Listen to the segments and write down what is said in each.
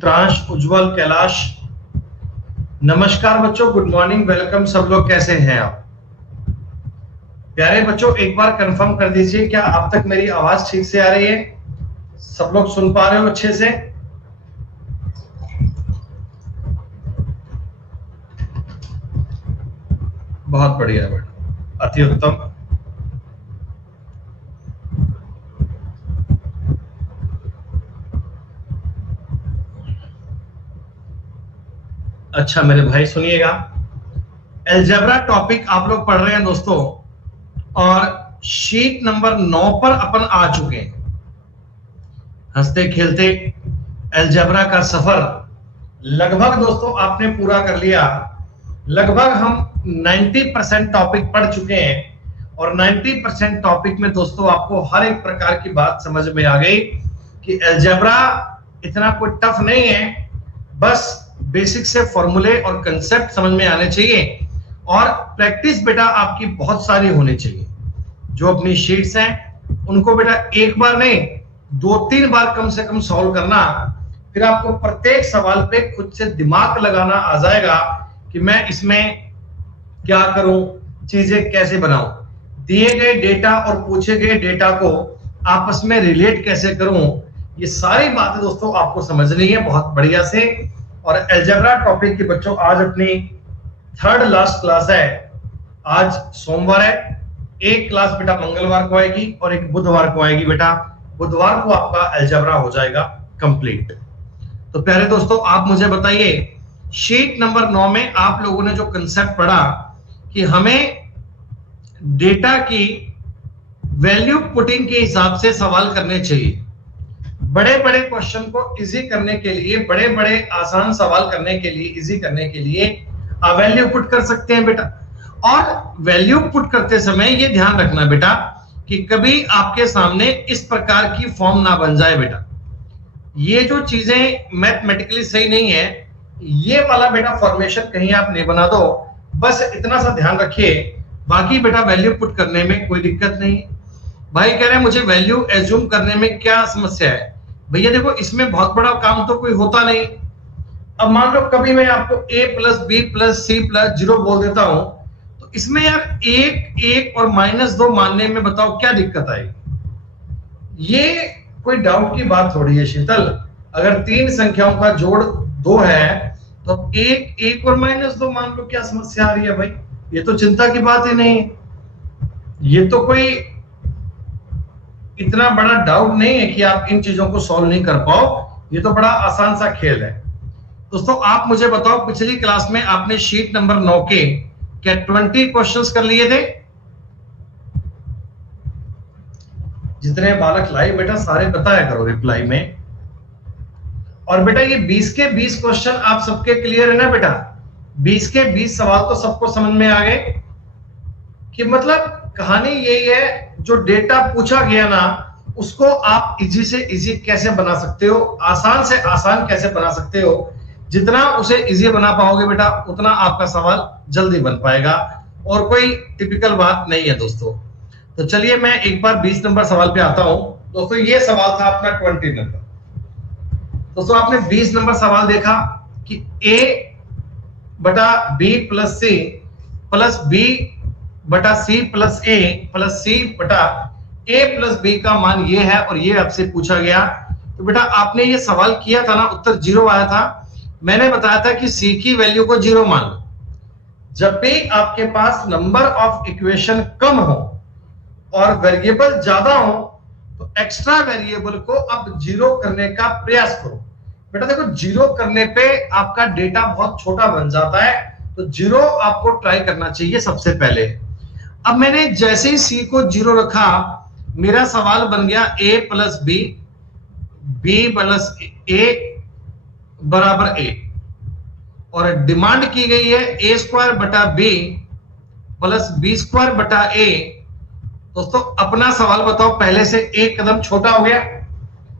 त्रांश, उज्जवल, कैलाश, नमस्कार बच्चों, good morning, welcome. सब लोग कैसे हैं आप? प्यारे बच्चों, एक बार कंफर्म कर दीजिए, क्या आप तक मेरी आवाज ठीक से आ रही है? सब लोग सुन पा रहे हो अच्छे से? बहुत बढ़िया बेटा, अति उत्तम। अच्छा मेरे भाई सुनिएगा, अलजेब्रा टॉपिक आप लोग पढ़ रहे हैं दोस्तों, और शीट नंबर 9 पर अपन आ चुके हैं। हंसते खेलते अलजेब्रा का सफर लगभग दोस्तों आपने पूरा कर लिया। लगभग हम 90% टॉपिक पढ़ चुके हैं, और 90% टॉपिक में दोस्तों आपको हर एक प्रकार की बात समझ में आ गई कि अलजेब्रा इतना कोई टफ नहीं है, बस बेसिक से फॉर्मूले और कंसेप्ट समझ में आने चाहिए, और प्रैक्टिस बेटा आपकी बहुत सारी होनी चाहिए। जो अपनी शीट्स हैं उनको बेटा एक बार नहीं 2-3 बार कम से कम सॉल्व करना, फिर आपको प्रत्येक सवाल पे खुद से दिमाग लगाना आ जाएगा कि मैं इसमें क्या करूं, चीजें कैसे बनाऊं, दिए गए डेटा और पूछे गए डेटा को आपस में रिलेट कैसे करूं। ये सारी बातें दोस्तों आपको समझनी है बहुत बढ़िया से। और अलजेब्रा टॉपिक की बच्चों आज अपनी थर्ड लास्ट क्लास है। आज सोमवार है, एक क्लास बेटा मंगलवार को आएगी और एक बुधवार को आएगी। बेटा बुधवार को आपका अलजेब्रा हो जाएगा कंप्लीट। तो प्यारे दोस्तों आप मुझे बताइए, शीट नंबर 9 में आप लोगों ने जो कंसेप्ट पढ़ा कि हमें डेटा की वैल्यू पुटिंग के हिसाब से सवाल करने चाहिए। बड़े बड़े क्वेश्चन को इजी करने के लिए, बड़े बड़े आसान सवाल करने के लिए, इजी करने के लिए आप वैल्यू पुट कर सकते हैं बेटा। और वैल्यू पुट करते समय ये ध्यान रखना बेटा कि कभी आपके सामने इस प्रकार की फॉर्म ना बन जाए बेटा। ये जो चीजें मैथमेटिकली सही नहीं है, ये वाला बेटा फॉर्मेशन कहीं आप नहीं बना दो, बस इतना सा ध्यान रखिए। बाकी बेटा वैल्यू पुट करने में कोई दिक्कत नहीं। भाई कह रहे हैं मुझे वैल्यू एज्यूम करने में क्या समस्या है? भैया देखो, इसमें बहुत बड़ा काम तो कोई होता नहीं। अब मान लो कभी मैं आपको a + b + c + 0 बोल देता हूं, तो इसमें यार 1 और -2 मानने में बताओ क्या दिक्कत आएगी? ये कोई डाउट की बात थोड़ी है शीतल। अगर 3 संख्याओं का जोड़ 2 है तो 1 और -2 मान लो, क्या समस्या आ रही है भाई? ये तो चिंता की बात ही नहीं है। ये तो कोई इतना बड़ा डाउट नहीं है कि आप इन चीजों को सॉल्व नहीं कर पाओ। ये तो बड़ा आसान सा खेल है। दोस्तों आप मुझे बताओ, पिछली क्लास में आपने शीट नंबर 9 के क्या 20 क्वेश्चंस कर लिए थे? जितने बालक लाइव बेटा सारे बताया करो रिप्लाई में। और बेटा ये 20 के 20 क्वेश्चन आप सबके क्लियर है ना बेटा? 20 के 20 सवाल तो सबको समझ में आ गए कि मतलब कहानी यही है, जो डेटा पूछा गया ना उसको आप इजी से इजी कैसे बना सकते हो, आसान से आसान कैसे बना सकते हो। जितना उसे इजी बना पाओगे बेटा उतना आपका सवाल जल्दी बन पाएगा, और कोई टिपिकल बात नहीं है दोस्तों। तो चलिए मैं एक बार 20 नंबर सवाल पे आता हूं। दोस्तों ये सवाल था अपना 20 नंबर। दोस्तों आपने 20 नंबर सवाल देखा कि a बटा b + c + b बटा c + a + c बटा a + b का मान ये है, और ये आपसे पूछा गया। तो बेटा आपने ये सवाल किया था ना, उत्तर 0 आया था। मैंने बताया था कि c की वैल्यू को 0 मान लो। जब भी आपके पास नंबर ऑफ इक्वेशन कम हो और वेरिएबल ज्यादा हो तो एक्स्ट्रा वेरिएबल को अब 0 करने का प्रयास करो। बेटा देखो, 0 करने पे आपका डेटा बहुत छोटा बन जाता है, तो 0 आपको ट्राई करना चाहिए सबसे पहले। अब मैंने जैसे ही c को 0 रखा, मेरा सवाल बन गया a + b, b + a बराबर a, और डिमांड की गई है a² बटा b + b² बटा a। दोस्तों अपना सवाल बताओ, पहले से एक कदम छोटा हो गया।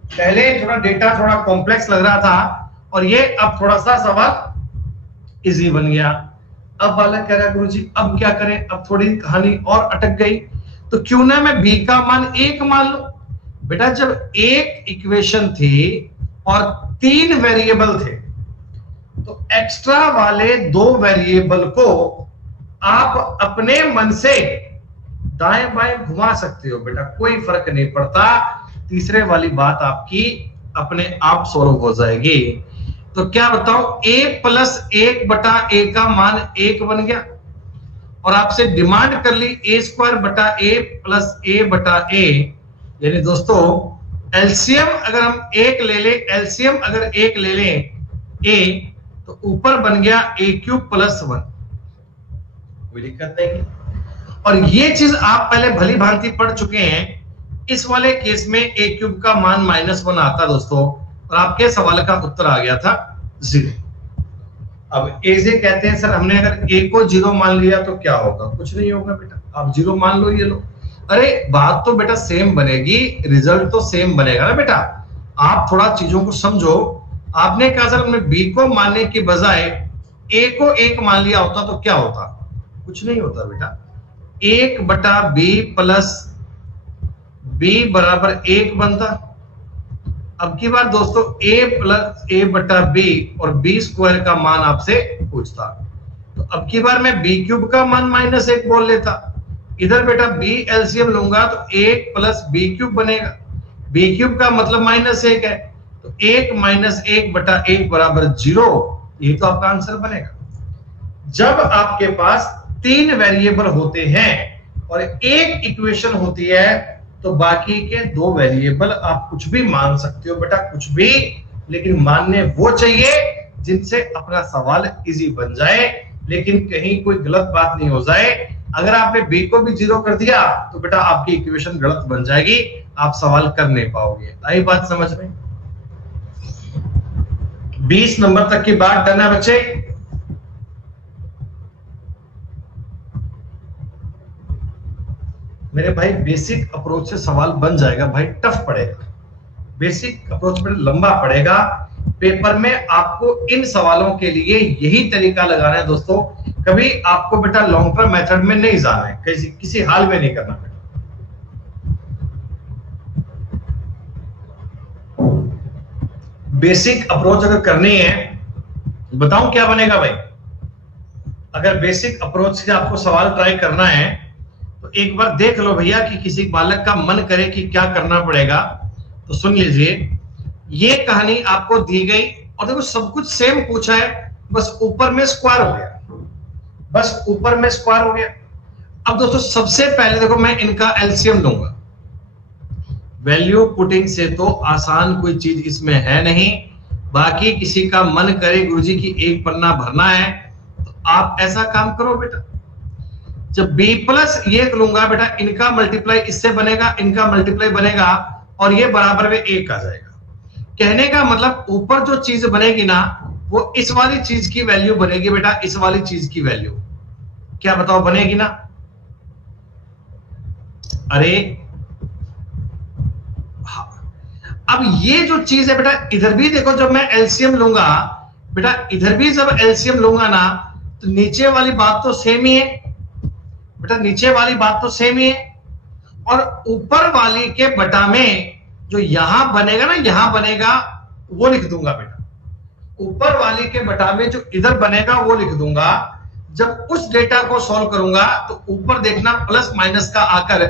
पहले थोड़ा डेटा थोड़ा कॉम्प्लेक्स लग रहा था, और ये अब थोड़ा सा सवाल इजी बन गया। अब बालक कह रहा है गुरुजी अब क्या करें, अब थोड़ी कहानी और अटक गई, तो क्यों ना मैं b का मान 1 मान लो। बेटा जब एक इक्वेशन थी और 3 वेरिएबल थे, तो एक्स्ट्रा वाले 2 वेरिएबल को आप अपने मन से दाएं बाएं घुमा सकते हो बेटा, कोई फर्क नहीं पड़ता। तीसरे वाली बात आपकी अपने आप सॉल्व हो जाएगी। तो क्या बताओ, a प्लस 1/a का मान 1 बन गया, और आपसे डिमांड कर ली a² प्लस a/a, यानी दोस्तों एलसीएम अगर हम 1 ले लें, एलसीएम अगर 1 ले लें a, तो ऊपर बन गया a³ प्लस 1, कोई दिक्कत नहीं। और ये चीज आप पहले भली भांति पढ़ चुके हैं। इस वाले केस में a³ का मान -1 आता दोस्तों, और आपके सवाल का उत्तर आ गया था 0। अब ए से कहते हैं सर हमने अगर a को 0 मान लिया तो क्या होगा? कुछ नहीं होगा बेटा, आप 0 मान लो, ये लो। अरे बात तो बेटा सेम बनेगी, रिजल्ट तो सेम बनेगा ना बेटा। आप थोड़ा चीजों को समझो। आपने कहा सर हमने b को मानने की बजाय a को 1 मान लिया होता तो क्या होता? कुछ नहीं होता बेटा, 1/b प्लस b बराबर 1 बनता। अब की बार दोस्तों a प्लस a/b और b² का मान आपसे पूछता, तो अब की बार मैं b³ का मान -1 बोल लेता। इधर बेटा b एलसीएम लूंगा तो 1 प्लस b³ बनेगा, b³ का मतलब -1 है, तो 1 - 1/1 बराबर 0। ये तो आपका आंसर बनेगा। जब आपके पास 3 वेरिएबल होते हैं और एक इक्वेशन होती है, तो बाकी के 2 वेरिएबल आप कुछ भी मान सकते हो बेटा, कुछ भी, लेकिन मानने वो चाहिए जिनसे अपना सवाल इजी बन जाए, लेकिन कहीं कोई गलत बात नहीं हो जाए। अगर आपने b को भी 0 कर दिया तो बेटा आपकी इक्वेशन गलत बन जाएगी, आप सवाल कर नहीं पाओगे। आई बात समझ में? 20 नंबर तक की बात डन है बच्चे? मेरे भाई बेसिक अप्रोच से सवाल बन जाएगा भाई, टफ पड़ेगा, बेसिक अप्रोच में लंबा पड़ेगा। पेपर में आपको इन सवालों के लिए यही तरीका लगाना है दोस्तों। कभी आपको बेटा लॉन्ग टर्म मेथड में नहीं जाना है, किसी हाल में नहीं करना बेटा। बेसिक अप्रोच अगर करनी है, बताऊं क्या बनेगा भाई? अगर बेसिक अप्रोच से आपको सवाल ट्राई करना है तो एक बार देख लो भैया कि किसी बालक का मन करे कि क्या करना पड़ेगा, तो सुन लीजिए। ये कहानी आपको दी गई और देखो सब कुछ सेम पूछा है, बस ऊपर में स्क्वायर हो गया, बस ऊपर में स्क्वायर हो गया। अब दोस्तों सबसे पहले देखो मैं इनका एलसीएम लूंगा। वैल्यू पुटिंग से तो आसान कोई चीज इसमें है नहीं। बाकी किसी का मन करे गुरुजी की एक पन्ना भरना है तो आप ऐसा काम करो बेटा। जब b प्लस ये लूंगा बेटा, इनका मल्टीप्लाई इससे बनेगा, इनका मल्टीप्लाई बनेगा और ये बराबर में 1 आ जाएगा। कहने का मतलब ऊपर जो चीज बनेगी ना, वो इस वाली चीज की वैल्यू बनेगी बेटा, इस वाली चीज की वैल्यू। क्या बताओ बनेगी ना? अरे अब ये जो चीज है बेटा, इधर भी देखो जब मैं एलसीएम लूंगा बेटा, इधर भी जब एलसीएम लूंगा ना, तो नीचे वाली बात तो सेम ही है बेटा, नीचे वाली बात तो सेम ही है। और ऊपर वाली के बटा में जो यहां बनेगा ना, यहां बनेगा वो लिख दूंगा बेटा। ऊपर वाली के बटा में जो इधर बनेगा वो लिख दूंगा। जब उस डेटा को सॉल्व करूंगा तो ऊपर देखना प्लस माइनस का आकर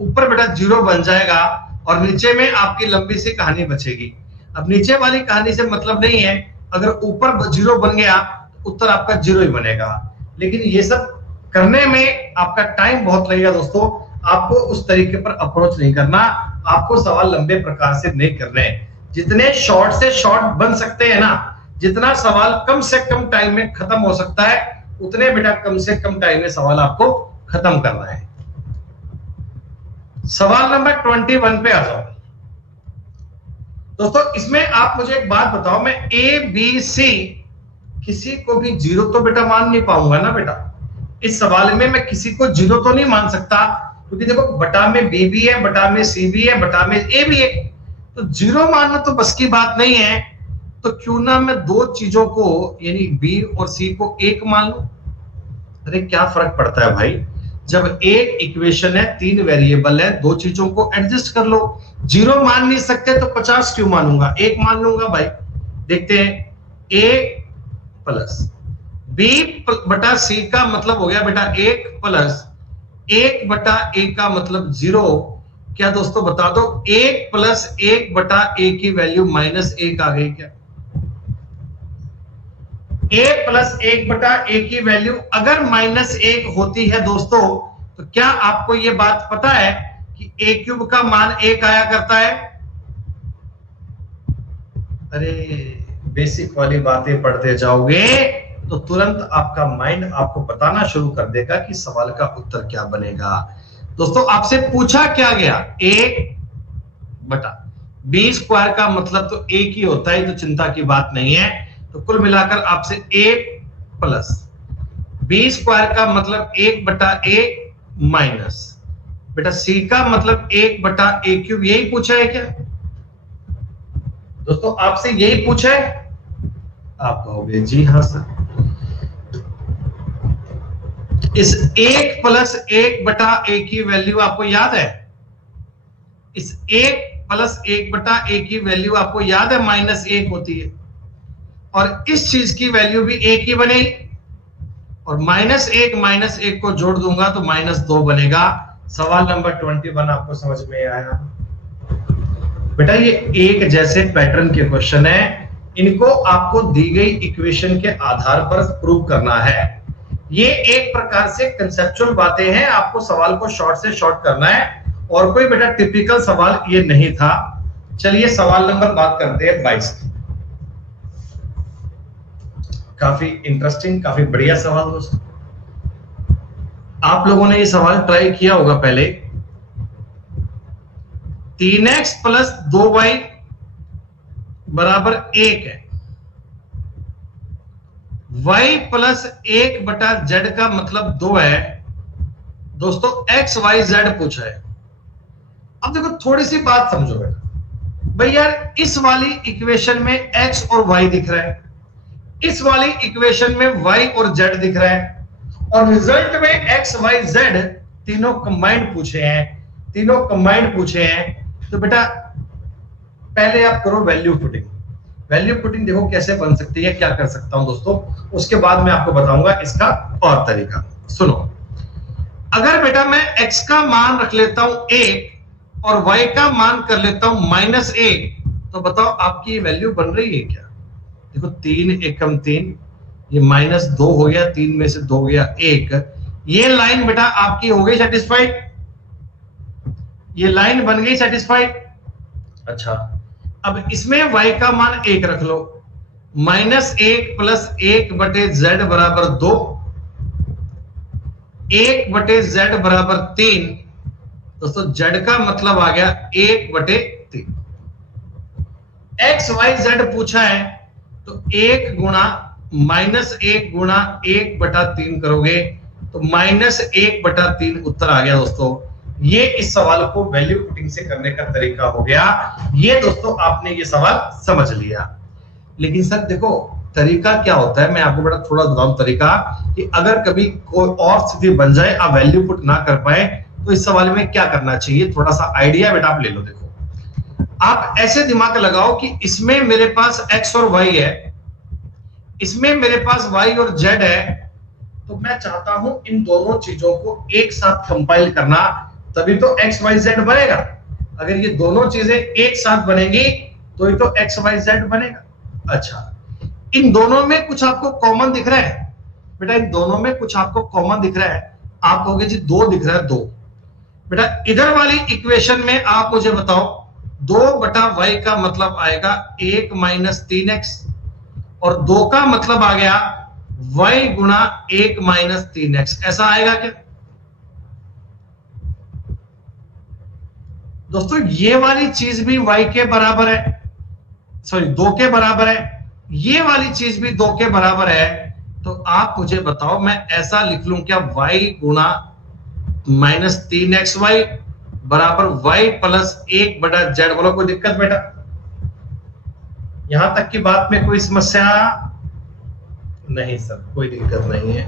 ऊपर बेटा 0 बन जाएगा और नीचे में आपकी लंबी सी कहानी बचेगी। अब नीचे वाली कहानी से मतलब नहीं है, अगर ऊपर 0 बन गया तो उत्तर आपका 0 ही बनेगा। लेकिन ये सब करने में आपका टाइम बहुत लगेगा दोस्तों। आपको उस तरीके पर अप्रोच नहीं करना, आपको सवाल लंबे प्रकार से नहीं करने। जितने शॉर्ट से शॉर्ट बन सकते हैं ना, जितना सवाल कम से कम टाइम में खत्म हो सकता है, उतने बेटा कम से कम टाइम में सवाल आपको खत्म करना है। सवाल नंबर 21 पे आ जाओ दोस्तों। इसमें आप मुझे एक बात बताओ, मैं ए बी सी किसी को भी 0 तो बेटा मान नहीं पाऊंगा ना बेटा। इस सवाल में मैं किसी को 0 तो नहीं मान सकता, क्योंकि देखो बटा में बी भी है, बटा में सी भी है, बटा में ए भी है, तो 0 मानना तो बस की बात नहीं है। तो क्यों ना मैं 2 चीजों को यानी बी और सी को 1 मान लूं। अरे क्या फर्क पड़ता है भाई, जब एक इक्वेशन है, 3 वेरिएबल है, 2 चीजों को एडजस्ट कर लो। 0 मान नहीं सकते तो 50 क्यों मानूंगा, 1 मान लूंगा भाई। देखते हैं, a प्लस b बटा c का मतलब हो गया बेटा 1 प्लस 1 बटा a का मतलब 0। क्या दोस्तों बता दो, 1 प्लस 1 बटा a की वैल्यू -1 आ गई क्या? a प्लस 1 बटा a की वैल्यू अगर -1 होती है दोस्तों, तो क्या आपको यह बात पता है कि a क्यूब का मान 1 आया करता है? अरे बेसिक वाली बातें पढ़ते जाओगे तो तुरंत आपका माइंड आपको बताना शुरू कर देगा कि सवाल का उत्तर क्या बनेगा। दोस्तों आपसे पूछा क्या गया, a बटा b स्क्वायर का मतलब तो एक ही होता है, तो चिंता की बात नहीं है। तो कुल मिलाकर आपसे a प्लस b स्क्वायर का मतलब 1 बटा a माइनस बेटा c का मतलब 1 बटा a क्यूब, यही पूछा है क्या दोस्तों? आपसे यही पूछा है? आप कहोगे जी हाँ सर। इस 1 प्लस 1 बटा a की वैल्यू आपको याद है? इस 1 प्लस 1 बटा a की वैल्यू आपको याद है -1 होती है, और इस चीज की वैल्यू भी 1 ही बनेगी, और -1 को जोड़ दूंगा तो -2 बनेगा। सवाल नंबर 21 आपको समझ में आया? बेटा ये एक जैसे पैटर्न के क्वेश्चन है, इनको आपको दी गई इक्वेशन के आधार पर प्रूव करना है। ये एक प्रकार से कंसेप्चुअल बातें हैं, आपको सवाल को शॉर्ट से शॉर्ट करना है, और कोई बेटा टिपिकल सवाल ये नहीं था। चलिए सवाल नंबर बात करते हैं 22 की। काफी इंटरेस्टिंग, काफी बढ़िया सवाल दोस्तों। आप लोगों ने ये सवाल ट्राई किया होगा पहले। 3x प्लस 2y बराबर 1 है, y प्लस 1 बटा z का मतलब 2 है। दोस्तों x y z पूछा है। अब देखो थोड़ी सी बात समझो बेटा, भाई यार इस वाली इक्वेशन में x और y दिख रहा है, इस वाली इक्वेशन में y और z दिख रहा है, और रिजल्ट में x y z तीनों कंबाइंड पूछे हैं, तीनों कंबाइंड पूछे हैं। तो बेटा पहले आप करो वैल्यू पुटिंग। वैल्यू पुटिंग देखो कैसे बन सकती है, क्या कर सकता हूं दोस्तों, उसके बाद मैं आपको बताऊंगा इसका और तरीका। सुनो, अगर बेटा मैं x का मान रख लेता हूं 1 और y का मान कर लेता हूं -1, तो बताओ आपकी वैल्यू बन रही है क्या? देखो 3 एकम 3, ये -2 हो गया, 3 में से 2 गया 1, ये लाइन बेटा आपकी हो गई सेटिस्फाइड, ये लाइन बन गई सेटिस्फाइड। अच्छा अब इसमें y का मान 1 रख लो, -1 प्लस 1 बटे z बराबर 2, 1 बटे z बराबर 3। दोस्तों z का मतलब आ गया 1 बटे 3। x y z पूछा है, तो 1 गुणा -1 गुणा 1 बटा 3 करोगे तो -1 बटा 3 उत्तर आ गया दोस्तों। ये इस सवाल को वैल्यू पुटिंग से करने का तरीका हो गया। ये दोस्तों आपने ये सवाल समझ लिया। लेकिन सर देखो तरीका क्या होता है, मैं आपको बड़ा थोड़ा बताऊं तरीका, कि अगर कभी कोई और स्थिति बन जाए, आप वैल्यू पुट ना कर पाए, तो इस सवाल में क्या करना चाहिए, थोड़ा सा आइडिया बेटा आप ले लो। देखो आप ऐसे दिमाग लगाओ कि इसमें मेरे पास x और y है, इसमें मेरे पास y और z है, तो मैं चाहता हूं इन दोनों चीजों को एक साथ कंपाइल करना, तभी तो x y z बनेगा। अगर ये दोनों चीजें एक साथ बनेंगी तो ये तो x y z बनेगा। अच्छा इन दोनों में कुछ आपको कॉमन दिख रहा है बेटा, इन दोनों में कुछ आपको कॉमन दिख रहा है। आप कहोगे जी 2 दिख रहा है, 2 बेटा इधर वाली इक्वेशन में आप मुझे बताओ 2 बटा y का मतलब आएगा 1 माइनस 3x, और 2 का मतलब आ गया y गुणा 1 माइनस 3x, ऐसा आएगा क्या दोस्तों? ये वाली चीज भी y के बराबर है, सॉरी 2 के बराबर है, ये वाली चीज भी 2 के बराबर है। तो आप मुझे बताओ मैं ऐसा लिख लूं क्या, y गुणा -3xy बराबर y प्लस 1 बटा z। बोलो कोई दिक्कत बेटा? यहां तक की बात में कोई समस्या नहीं? सर कोई दिक्कत नहीं है।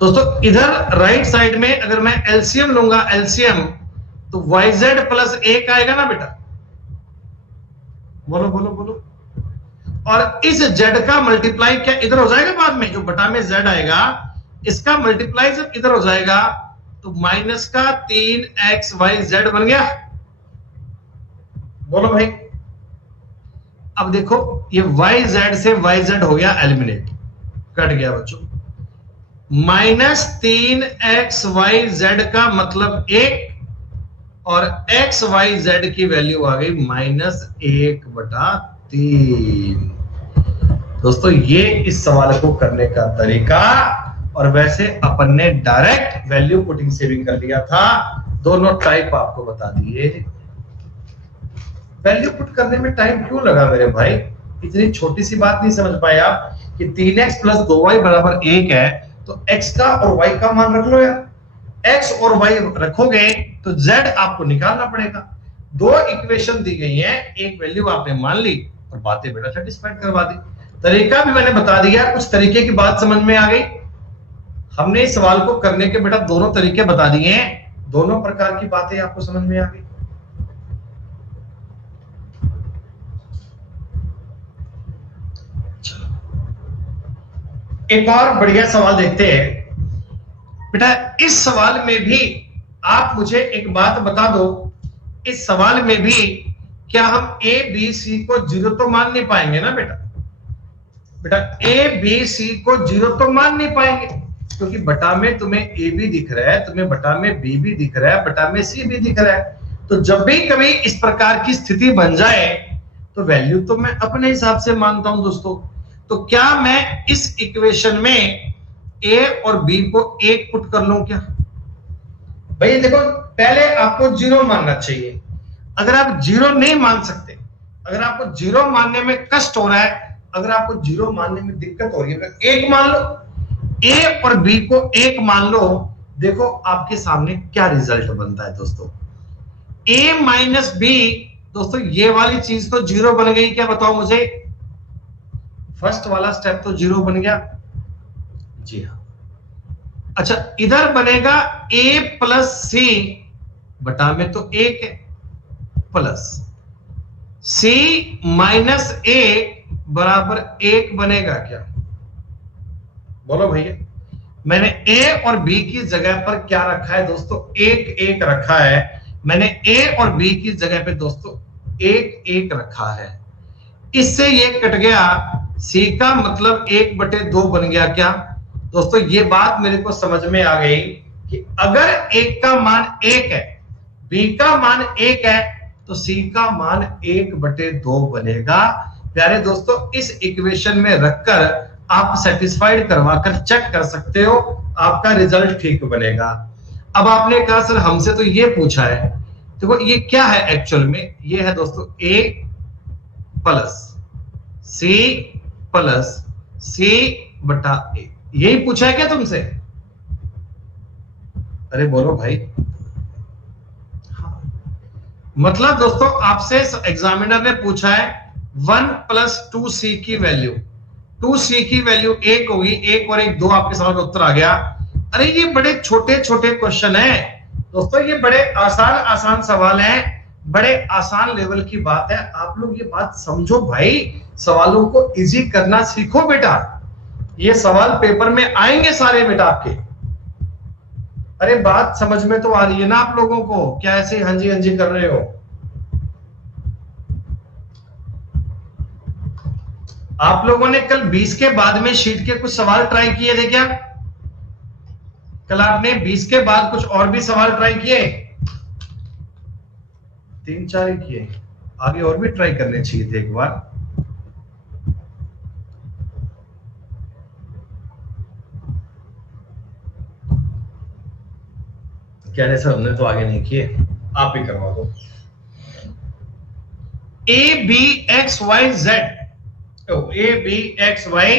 दोस्तों इधर राइट साइड में अगर मैं एलसीएम लूंगा, एलसीएम, तो yz प्लस 1 आएगा ना बेटा, बोलो बोलो बोलो। और इस z का मल्टीप्लाई क्या इधर हो जाएगा बाद में, जो बटा में z आएगा इसका मल्टीप्लाई जब इधर हो जाएगा तो माइनस का 3xyz बन गया। बोलो भाई। अब देखो ये yz से yz हो गया एलिमिनेट, कट गया बच्चों। -3xyz का मतलब 1 और xyz की वैल्यू आ गई -1/3। दोस्तों ये इस सवाल को करने का तरीका, और वैसे अपन ने डायरेक्ट वैल्यू पुटिंग से भी कर लिया था, दोनों टाइप आपको बता दिए। वैल्यू पुट करने में टाइम क्यों लगा मेरे भाई, इतनी छोटी सी बात नहीं समझ पाए आप कि 3x प्लस 2y बराबर 1 है, तो x का और y का मान रख लो यार। x और y रखोगे तो z आपको निकालना पड़ेगा। दो इक्वेशन दी गई है, एक वैल्यू आपने मान ली और बातें बेटा सेटिस्फाइड करवा दी। तरीका भी मैंने बता दिया, कुछ तरीके की बात समझ में आ गई। हमने इस सवाल को करने के बेटा दोनों तरीके बता दिए हैं, दोनों प्रकार की बातें आपको समझ में आ गई। एक और बढ़िया सवाल देखते हैं बेटा। इस सवाल में भी आप मुझे एक बात बता दो, इस सवाल में भी क्या हम ए बी सी को 0 तो मान नहीं पाएंगे ना बेटा? बेटा ए बी सी को 0 तो मान नहीं पाएंगे, क्योंकि बटा में तुम्हें ए भी दिख रहा है, तुम्हें बटा में बी भी दिख रहा है, बटा में सी भी दिख रहा है। तो जब भी कभी इस प्रकार की स्थिति बन जाए तो वैल्यू तो मैं अपने हिसाब से मानता हूं दोस्तों। तो क्या मैं इस इक्वेशन में ए और बी को 1 पुट कर लूं क्या? भाई देखो पहले आपको 0 मानना चाहिए। अगर आप 0 नहीं मान सकते, अगर आपको 0 मानने में कष्ट हो रहा है, अगर आपको 0 मानने में दिक्कत हो रही है, तो 1 मान लो, ए और बी को 1 मान लो। देखो आपके सामने क्या रिजल्ट बनता है दोस्तों। ए माइनस बी, दोस्तों ये वाली चीज तो 0 बन गई क्या, बताओ मुझे। फर्स्ट वाला स्टेप तो 0 बन गया, जी हाँ। अच्छा इधर बनेगा a प्लस सी, बटा में तो 1 है, प्लस c माइनस a बराबर 1 बनेगा क्या? बोलो भैया। मैंने a और b की जगह पर क्या रखा है दोस्तों? 1 रखा है। मैंने a और b की जगह पे दोस्तों 1 रखा है। इससे ये कट गया, c का मतलब 1/2 बन गया क्या? दोस्तों ये बात मेरे को समझ में आ गई कि अगर 1 का मान 1 है, b का मान 1 है, तो c का मान 1/2 बनेगा। प्यारे दोस्तों इस इक्वेशन में रखकर आप सेटिस्फाइड करवाकर चेक कर सकते हो, आपका रिजल्ट ठीक बनेगा। अब आपने कहा सर हमसे तो ये पूछा है, देखो ये क्या है एक्चुअल में, ये है दोस्तों a plus c plus c बटा a, यही पूछा है क्या तुमसे? अरे बोलो भाई। हाँ। मतलब दोस्तों आपसे एग्जामिनर ने पूछा है 1 प्लस 2c की वैल्यू, 2c की वैल्यू 1 होगी, 1 और 1 2, आपके समझ में उत्तर आ गया। अरे ये बड़े छोटे छोटे क्वेश्चन है दोस्तों, ये बड़े आसान आसान सवाल हैं, बड़े आसान लेवल की बात है। आप लोग ये बात समझो भाई, सवालों को इजी करना सीखो बेटा। ये सवाल पेपर में आएंगे सारे बेटा आपके। अरे बात समझ में तो आ रही है ना आप लोगों को, क्या ऐसे हंजी हंजी कर रहे हो? आप लोगों ने कल 20 के बाद में शीट के कुछ सवाल ट्राई किए थे क्या? कल आपने 20 के बाद कुछ और भी सवाल ट्राई किए? 3-4 ही किए, आगे और भी ट्राई करने चाहिए थे एक बार। कह रहे सर हमने तो आगे नहीं किए, आप ही करवा दो। A B X Y Z, A B X Y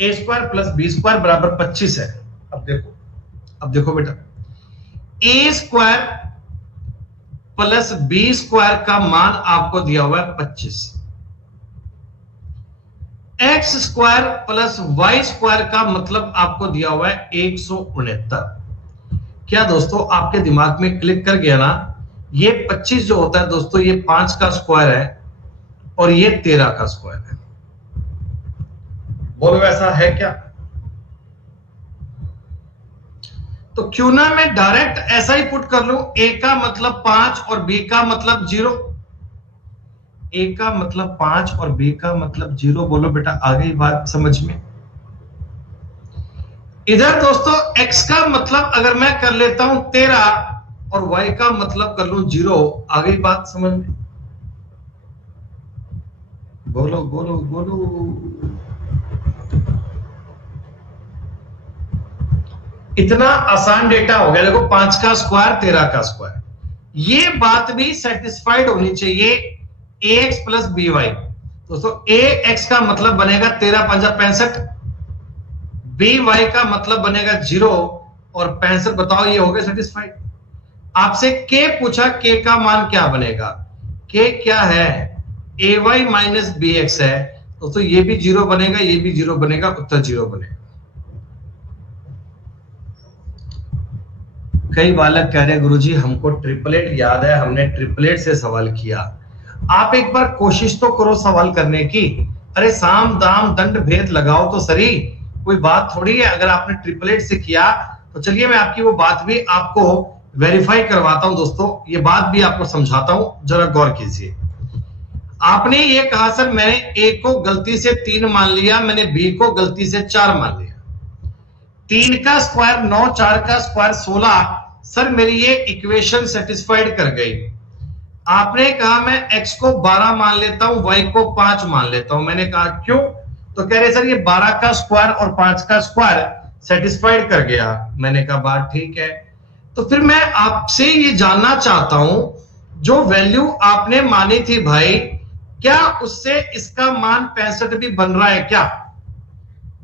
A square plus B square बराबर 25 है। अब देखो बेटा, A square plus B square का मान आपको दिया हुआ है 25, X square plus Y square का मतलब आपको दिया हुआ है 169। क्या दोस्तों आपके दिमाग में क्लिक कर गया ना? ये 25 जो होता है दोस्तों, ये 5 का स्क्वायर है और ये 13 का स्क्वायर है। बोलो ऐसा है क्या? तो क्यों ना मैं डायरेक्ट ऐसा ही पुट कर लूं, ए का मतलब 5 और बी का मतलब 0। ए का मतलब 5 और बी का मतलब 0। बोलो बेटा, आ गई बात समझ में? इधर दोस्तों x का मतलब अगर मैं कर लेता हूं 13 और y का मतलब कर लूं 0, आ गई बात समझ में? बोलो बोलो बोलो। इतना आसान डेटा हो गया। देखो 5 का स्क्वायर 13 का स्क्वायर, ये बात भी सेटिस्फाइड होनी चाहिए ax प्लस बी वाई। दोस्तों ax का मतलब बनेगा 13 पंजा 65, बी वाई का मतलब बनेगा 0 और 65। बताओ ये हो गया सेटिस्फाइड? आपसे k पूछा, k का मान क्या बनेगा? k क्या है? ए वाई माइनस बी एक्स है। दोस्तों ये भी 0 बनेगा, ये भी 0 बनेगा, उत्तर 0 बनेगा। कई बालक कह रहे हैं गुरुजी हमको ट्रिपलेट याद है, हमने ट्रिपलेट से सवाल किया। आप एक बार कोशिश तो करो सवाल करने की। अरे साम दाम दंड भेद लगाओ तो सही, कोई बात थोड़ी है। अगर आपने ट्रिपलेट से किया तो चलिए मैं आपकी वो बात भी आपको वेरीफाई करवाता हूं दोस्तों, ये बात भी आपको समझाता हूं, जरा गौर कीजिए। आपने ये कहा सर मैंने ए को गलती से 3 मान लिया, मैंने बी को गलती से 4 मान लिया। 3 का स्क्वायर 9, 4 का स्क्वायर 16। सर मेरी ये इक्वेशन सेटिस्फाइड कर गई। आपने कहा मैं x को 12 मान लेता हूं, y को 5 मान लेता हूं। मैंने कहा क्यों? तो कह रहे सर ये 12 का स्क्वायर और 5 का स्क्वायर सेटिस्फाइड कर गया। मैंने कहा बात ठीक है। तो फिर मैं आपसे ये जानना चाहता हूं, जो वैल्यू आपने मानी थी भाई, क्या उससे इसका मान 65 भी बन रहा है क्या?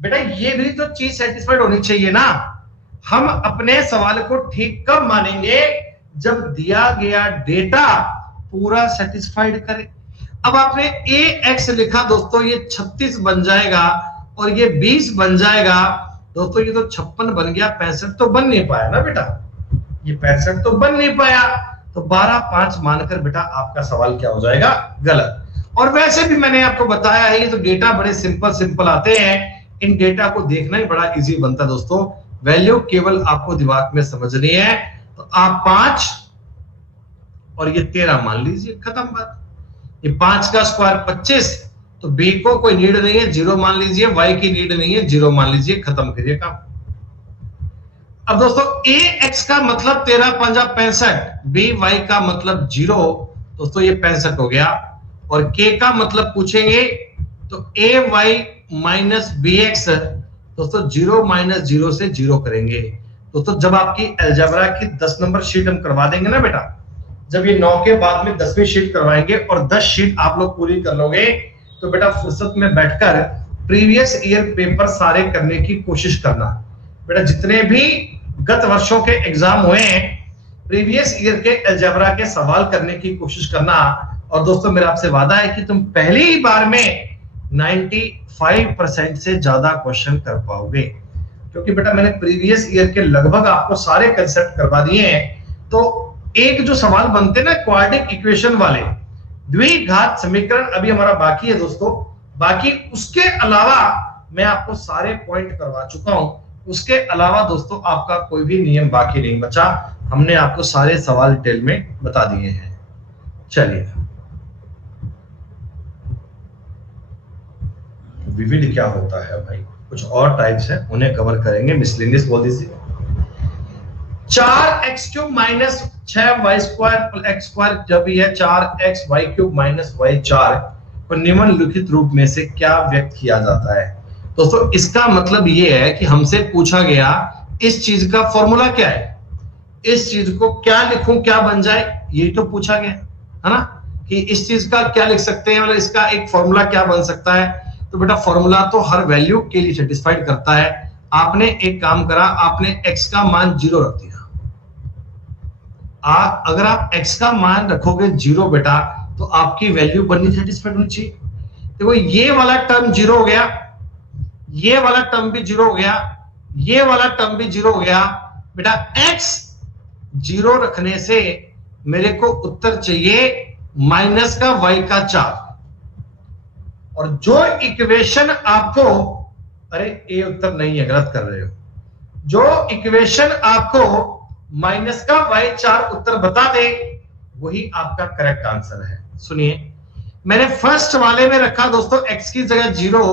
बेटा ये भी तो चीज सेटिस्फाइड होनी चाहिए ना। हम अपने सवाल को ठीक कब मानेंगे? जब दिया गया डेटा पूरा सेटिस्फाइड करे। अब आपने ए एक्स लिखा दोस्तों, ये 36 बन जाएगा और ये 20 बन जाएगा। दोस्तों ये तो 56 बन गया, 65 तो बन नहीं पाया ना बेटा, ये 65 तो बन नहीं पाया। तो 12 5 मानकर बेटा आपका सवाल क्या हो जाएगा? गलत। और वैसे भी मैंने आपको बताया है, ये तो डेटा बड़े सिंपल सिंपल आते हैं, इन डेटा को देखना ही बड़ा इजी बनता है दोस्तों। वैल्यू केवल आपको दिमाग में समझनी है। तो आप 5 और ये 13 मान लीजिए, खत्म बात। ये 5 का स्क्वायर 25, तो बी को कोई नीड नहीं है, 0 मान लीजिए। वाई की नीड नहीं है, 0 मान लीजिए, खत्म करिए काम। अब दोस्तों ए एक्स का मतलब 13 पंजा 65, बी वाई का मतलब 0। दोस्तों ये 65 हो गया। और के का मतलब पूछेंगे तो ए वाई माइनस बी एक्स। दोस्तों 0 माइनस 0 से 0 करेंगे। दोस्तों जब आपकी अलजेब्रा की 10 नंबर शीट हम करवा देंगे ना बेटा, जब ये 9 के बाद में 10वीं शीट करवाएंगे और 10 शीट आप लोग पूरी कर लोगे, तो बेटा फुर्सत में बैठकर प्रीवियस ईयर पेपर सारे करने की कोशिश करना। बेटा जितने भी गत वर्षों के एग्जाम हुए हैं, प्रीवियस ईयर के अलजेब्रा के सवाल करने की कोशिश करना। और दोस्तों मेरा आपसे वादा है कि तुम पहली ही बार में 95% से ज्यादा क्वेश्चन कर पाओगे, क्योंकि बेटा मैंने प्रीवियस ईयर के लगभग आपको सारे कंसेप्ट करवा दिए हैं। तो एक जो सवाल बनते ना क्वाड्रेटिक इक्वेशन वाले, द्विघात समीकरण अभी हमारा बाकी है दोस्तों। बाकी उसके अलावा मैं आपको सारे पॉइंट करवा चुका हूं। उसके अलावा दोस्तों आपका कोई भी नियम बाकी नहीं बचा, हमने आपको सारे सवाल डिटेल में बता दिए हैं। चलिए, विविध क्या होता है भाई, कुछ और टाइप्स हैं, उन्हें कवर करेंगे। मिसलेनियस बोल दीजिए। 4x³ minus 6y square x square जब यह 4xy³ माइनस y4 को निम्नलिखित रूप में से क्या व्यक्त किया जाता है? दोस्तों इसका मतलब यह है कि हमसे पूछा गया इस चीज का फॉर्मूला क्या है, इस चीज को क्या लिखूं क्या बन जाए, ये तो पूछा गया है ना, कि इस चीज का क्या लिख सकते हैं, मतलब इसका एक फॉर्मूला क्या बन सकता है। तो बेटा फॉर्मूला तो हर वैल्यू के लिए सेटिस्फाइड करता है। आपने एक काम करा, आपने x का मान 0 रख दिया। अगर आप x का मान रखोगे 0 बेटा, तो आपकी वैल्यू बननी सेटिस्फाइड होनी चाहिए। देखो ये वाला टर्म जीरो हो गया, ये वाला टर्म भी जीरो हो गया, ये वाला टर्म भी जीरो हो गया। बेटा x जीरो रखने से मेरे को उत्तर चाहिए माइनस का y का 4। और जो इक्वेशन आपको, अरे ये उत्तर नहीं है, गलत कर रहे हो। जो इक्वेशन आपको माइनस का y4 उत्तर बता दे वही आपका करेक्ट आंसर है। सुनिए, मैंने फर्स्ट वाले में रखा दोस्तों x की जगह जीरो।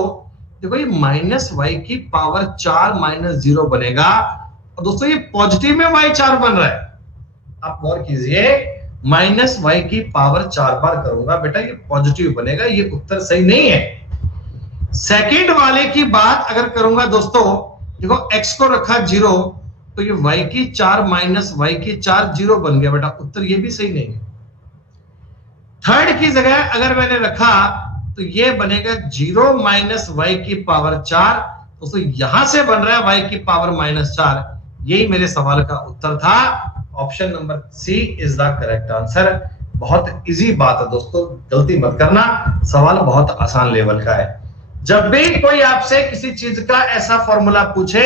देखो ये माइनस वाई की पावर 4 माइनस 0 बनेगा, और दोस्तों ये पॉजिटिव में y4 बन रहा है। आप गौर कीजिए, माइनस वाई की पावर 4 बार करूंगा बेटा ये पॉजिटिव बनेगा, ये उत्तर सही नहीं है। सेकंड वाले की बात अगर करूंगा दोस्तों, देखो x को रखा जीरो, तो ये y की 4 माइनस वाई की 4 जीरो बन गया बेटा, उत्तर ये भी सही नहीं है। थर्ड की जगह अगर मैंने रखा तो ये बनेगा जीरो माइनस वाई की पावर 4, दोस्तों यहां से बन रहा है वाई की पावर माइनस 4। यही मेरे सवाल का उत्तर था। Option number C is the correct answer. बहुत इजी बात है दोस्तों, गलती मत करना, सवाल बहुत आसान लेवल का है। जब भी कोई आपसे किसी चीज का ऐसा फॉर्मूला पूछे,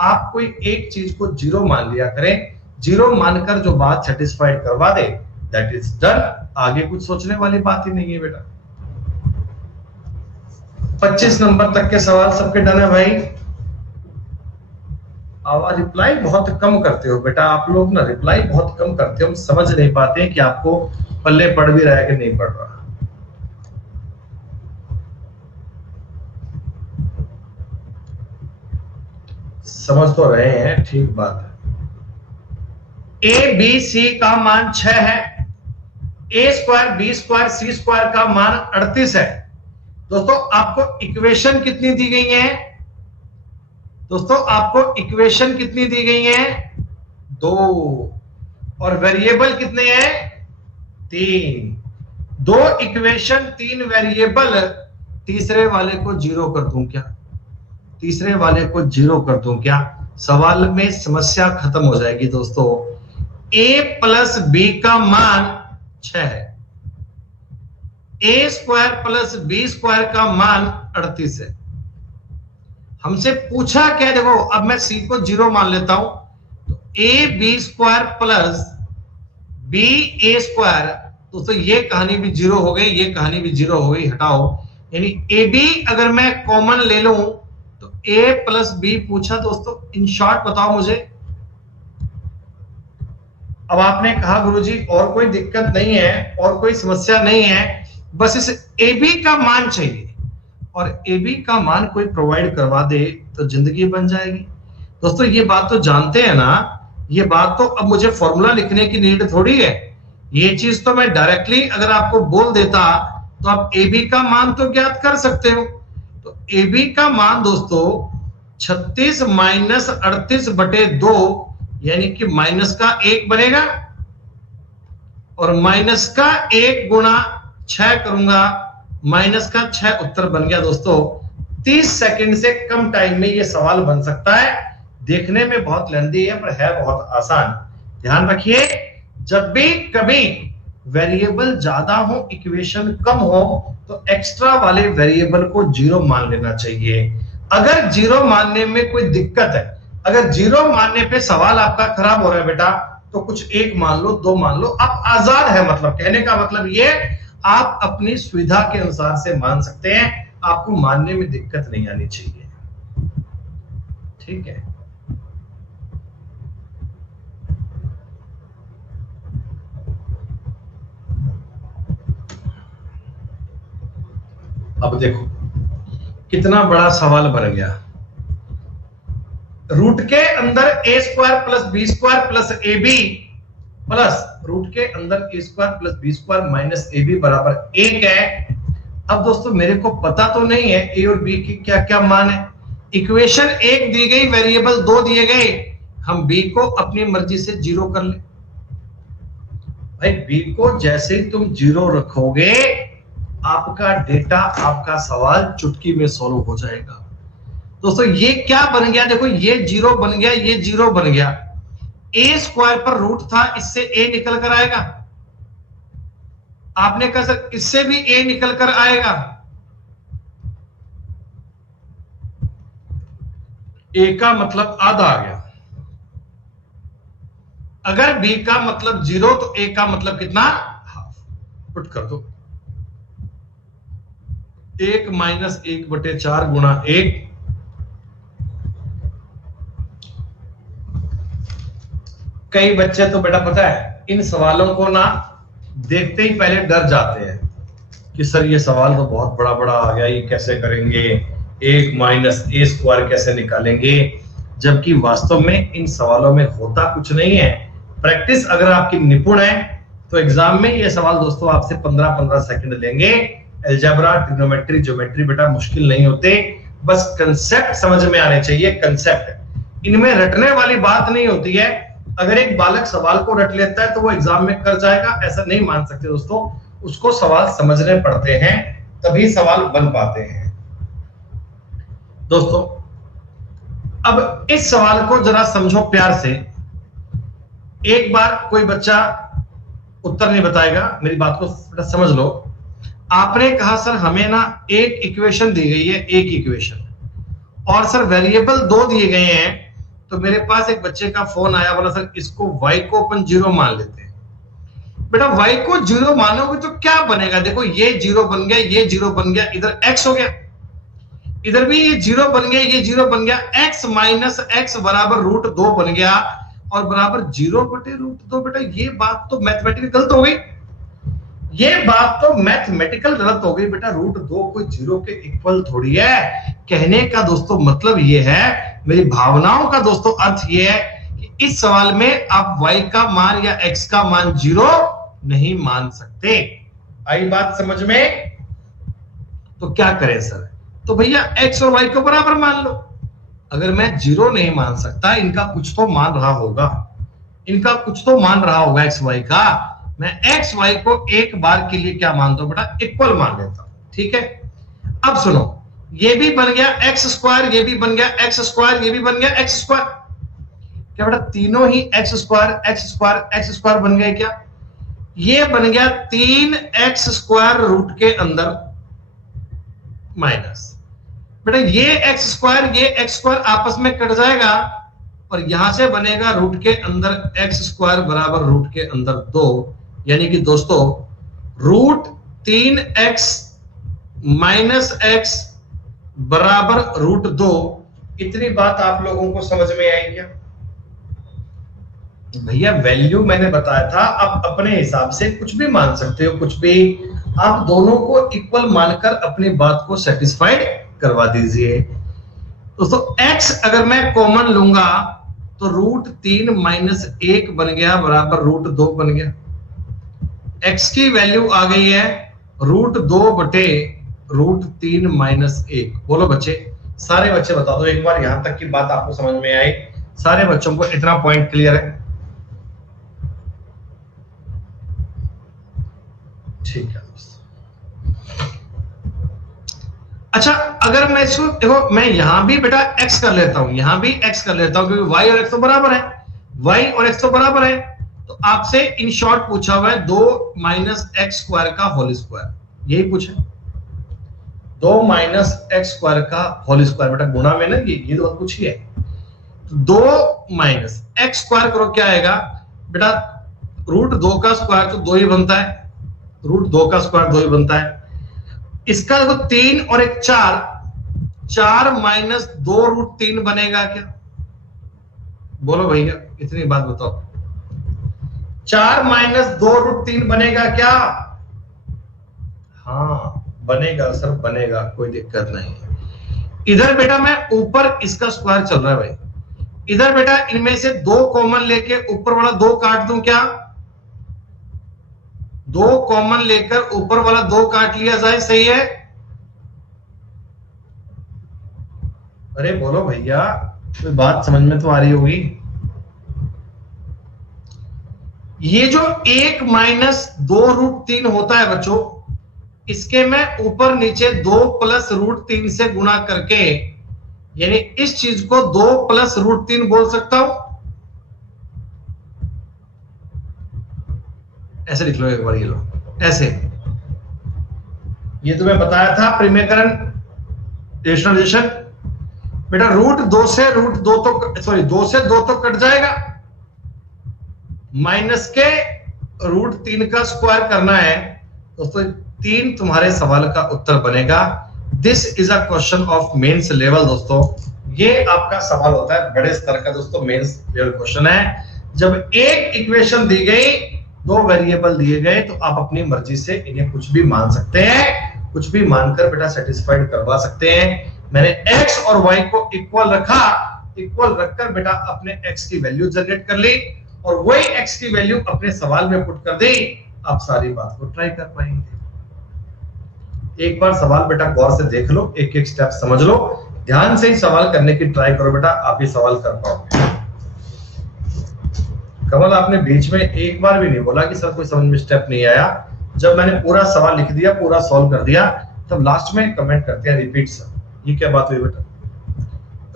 आप कोई एक चीज को जीरो मान लिया करें, जीरो मानकर जो बात सेटिस्फाइड करवा दे दैट इज डन। आगे कुछ सोचने वाली बात ही नहीं है बेटा। 25 नंबर तक के सवाल सबके डन है भाई। आवाज रिप्लाई बहुत कम करते हो बेटा आप लोग ना, रिप्लाई बहुत कम करते हो, हम समझ नहीं पाते कि आपको पल्ले पड़ भी रहा है कि नहीं पड़ रहा। समझ तो रहे हैं, ठीक बात है। ए बी सी का मान 6 है, ए square B square C square का मान 38 है। दोस्तों आपको इक्वेशन कितनी दी गई है? दोस्तों आपको इक्वेशन कितनी दी गई है? 2। और वेरिएबल कितने हैं? 3। 2 इक्वेशन 3 वेरिएबल, तीसरे वाले को जीरो कर दूं क्या? तीसरे वाले को जीरो कर दूं क्या? सवाल में समस्या खत्म हो जाएगी दोस्तों। a प्लस बी का मान 6 है, ए स्क्वायर प्लस बी स्क्वायर का मान 38 है। हमसे पूछा क्या? देखो अब मैं सी को जीरो मान लेता हूं, तो A B square plus B A square, दोस्तों ये कहानी भी जीरो हो गई, ये कहानी भी जीरो हो गई, हटाओ। यानी ए बी अगर मैं कॉमन ले लूं तो ए प्लस बी पूछा दोस्तों, इन शॉर्ट बताओ मुझे। अब आपने कहा गुरुजी और कोई दिक्कत नहीं है, और कोई समस्या नहीं है, बस इस ए बी का मान चाहिए, और ए बी का मान कोई प्रोवाइड करवा दे तो जिंदगी बन जाएगी। दोस्तों ये बात तो जानते हैं ना, ये बात तो अब मुझे फॉर्मूला लिखने की नीड थोड़ी है। ये चीज तो मैं डायरेक्टली अगर आपको बोल देता तो आप ए बी का मान तो ज्ञात कर सकते हो। तो ए बी का मान दोस्तों 36 माइनस 38 बटे 2, यानी कि माइनस का 1 बनेगा, और माइनस का 1 गुणा 6 करूंगा, माइनस का 6 उत्तर बन गया दोस्तों। 30 सेकंड से कम टाइम में ये सवाल बन सकता है। देखने में बहुत लेंथी है पर है बहुत आसान। ध्यान रखिए, जब भी कभी वेरिएबल ज्यादा हो, इक्वेशन कम हो, तो एक्स्ट्रा वाले वेरिएबल को जीरो मान लेना चाहिए। अगर जीरो मानने में कोई दिक्कत है, अगर जीरो मानने पे सवाल आपका खराब हो रहा है बेटा, तो कुछ एक मान लो, 2 मान लो, आप आजाद है। मतलब कहने का मतलब ये, आप अपनी सुविधा के अनुसार से मान सकते हैं, आपको मानने में दिक्कत नहीं आनी चाहिए। ठीक है, अब देखो कितना बड़ा सवाल बन गया। रूट के अंदर A square plus B square plus A B, plus root के अंदर A square plus B square minus A B बराबर 1 है। अब दोस्तों मेरे को पता तो नहीं है ए और बी की क्या क्या मान है। इक्वेशन 1 दी गई, वेरिएबल 2 दिए गए, हम बी को अपनी मर्जी से जीरो कर ले। भाई बी को जैसे ही तुम जीरो रखोगे, आपका डेटा, आपका सवाल चुटकी में सॉल्व हो जाएगा। दोस्तों ये क्या बन गया? देखो ये जीरो बन गया, ये जीरो बन गया। ए स्क्वायर पर रूट था, इससे ए निकल कर आएगा। आपने कहा सर इससे भी ए निकल कर आएगा, ए का मतलब आधा आ गया, अगर बी का मतलब 0 तो ए का मतलब कितना, हाफ। पुट कर दो 1 - 1/4 गुणा 1। कई बच्चे तो बेटा पता है इन सवालों को ना देखते ही पहले डर जाते हैं कि सर ये सवाल तो बहुत बड़ा बड़ा आ गया, ये कैसे करेंगे, 1 - a² कैसे निकालेंगे, जबकि वास्तव में इन सवालों में होता कुछ नहीं है। प्रैक्टिस अगर आपकी निपुण है तो एग्जाम में ये सवाल दोस्तों आपसे 15-15 सेकंड लेंगे। अलजेब्रा, ट्रिग्नोमेट्री, ज्योमेट्री बेटा मुश्किल नहीं होते, बस कंसेप्ट समझ में आने चाहिए। कंसेप्ट इनमें रटने वाली बात नहीं होती है। अगर एक बालक सवाल को रट लेता है तो वो एग्जाम में कर जाएगा, ऐसा नहीं मान सकते दोस्तों। उसको सवाल समझने पड़ते हैं तभी सवाल बन पाते हैं दोस्तों। अब इस सवाल को जरा समझो प्यार से। एक बार कोई बच्चा उत्तर नहीं बताएगा, मेरी बात को समझ लो। आपने कहा सर हमें ना एक इक्वेशन दी गई है, एक इक्वेशन, और सर वेरिएबल 2 दिए गए हैं। तो मेरे पास एक बच्चे का फोन आया, बोला सर इसको y को अपन 0 मान लेते हैं। बेटा y को 0 मानोगे तो क्या बनेगा, देखो ये 0 बन गया, ये 0 बन गया, इधर x हो गया, इधर भी ये 0 बन गया, ये 0 बन गया, x - x बराबर √2 बन गया और बराबर 0/√2। बेटा ये बात तो मैथमेटिकल गलत हो गई, ये बात तो मैथमेटिकल गलत हो गई बेटा। √2 कोई 0 के इक्वल थोड़ी है। कहने का दोस्तों मतलब ये है, मेरी भावनाओं का दोस्तों अर्थ ये है कि इस सवाल में आप y का मान या x का मान 0 नहीं मान सकते। आई बात समझ में? तो क्या करें सर? तो भैया x और y को बराबर मान लो। अगर मैं 0 नहीं मान सकता, इनका कुछ तो मान रहा होगा, इनका कुछ तो मान रहा होगा x y का। मैं x y को एक बार के लिए क्या मानता हूं बेटा, इक्वल मान लेता हूं। ठीक है, अब सुनो, ये भी बन गया x², ये भी बन गया x², ये भी बन गया x²। क्या बेटा तीनों ही x² बन गए क्या? ये बन गया 3x² रूट के अंदर माइनस। बेटा ये x², ये x² आपस में कट जाएगा और यहां से बनेगा रूट के अंदर x² बराबर रूट के अंदर 2, यानी कि दोस्तों √3x - x बराबर √2। इतनी बात आप लोगों को समझ में आई क्या? भैया वैल्यू मैंने बताया था, आप अपने हिसाब से कुछ भी मान सकते हो, कुछ भी। आप दोनों को इक्वल मानकर अपनी बात को सेटिस्फाइड करवा दीजिए। दोस्तों x अगर मैं कॉमन लूंगा तो √3 - 1 बन गया बराबर √2 बन गया। x की वैल्यू आ गई है √2/√3 - 1। बोलो बच्चे, सारे बच्चे बता दो एक बार, यहां तक की बात आपको समझ में आई? सारे बच्चों को इतना पॉइंट क्लियर है? ठीक है दोस्तों। अच्छा, अगर मैं इसको देखो, मैं यहां भी बेटा x कर लेता हूं, यहां भी x कर लेता हूं, क्योंकि y और x तो बराबर है, y और x तो बराबर है। तो आपसे इन शॉर्ट पूछा हुआ है 2 - x² का होल स्क्वायर, यही पूछा, 2 - x² का होल स्क्वायर। बेटा गुणा में ना ये तो पूछी है। 2 - x² करो, क्या आएगा बेटा, √2 का स्क्वायर तो 2 ही बनता है, √2 का स्क्वायर 2 ही बनता है। इसका देखो 3 और 1 4, 4 - 2√3 बनेगा क्या? बोलो भैया, इतनी बात बताओ, 4 - 2√3 बनेगा क्या? हाँ बनेगा सर, बनेगा, कोई दिक्कत नहीं है। इधर बेटा मैं ऊपर इसका स्क्वायर चल रहा है भाई, इधर बेटा इनमें से 2 कॉमन लेके ऊपर वाला 2 काट दूं क्या? 2 कॉमन लेकर ऊपर वाला 2 काट लिया जाए, सही है? अरे बोलो भैया, कोई बात समझ में तो आ रही होगी। ये जो 1 - 2√3 होता है बच्चों, इसके मैं ऊपर नीचे 2 + √3 से गुणा करके, यानी इस चीज को 2 + √3 बोल सकता हूं। ऐसे लिख लो एक बार, ये लो ऐसे। ये तो मैं बताया था प्रीमेकरण रेशनलाइजेशन। बेटा रूट 2 से रूट 2 तो सॉरी 2 से 2 तो कट जाएगा, माइनस के रूट 3 का स्क्वायर करना है दोस्तों। 3 तुम्हारे सवाल का उत्तर बनेगा। This is a question of mains level दोस्तों। ये आपका सवाल होता है बड़े स्तर का दोस्तों, मेंस लेवल क्वेश्चन है। जब एक इक्वेशन दी गई, 2 वेरिएबल दिए गए, तो आप अपनी मर्जी से इन्हें कुछ भी मान सकते हैं, कुछ भी मानकर बेटा सेटिस्फाइड करवा सकते हैं। मैंने x और y को इक्वल रखा, इक्वल रखकर बेटा अपने x की वैल्यू जनरेट कर ली और वही x की वैल्यू अपने सवाल में पुट कर दी। आप सारी बात को ट्राई कर पाएंगे। एक बार सवाल बेटा गौर से देख लो, एक एक स्टेप समझ लो, ध्यान से ही सवाल करने की ट्राई करो बेटा, आप ही सवाल कर पाओगे। कमल आपने बीच में एक बार भी नहीं बोला कि सर कोई समझ में स्टेप नहीं आया। जब मैंने पूरा सवाल लिख दिया, पूरा सॉल्व कर दिया, तब लास्ट में कमेंट करते हैं रिपीट सर। ये क्या बात हुई बेटा?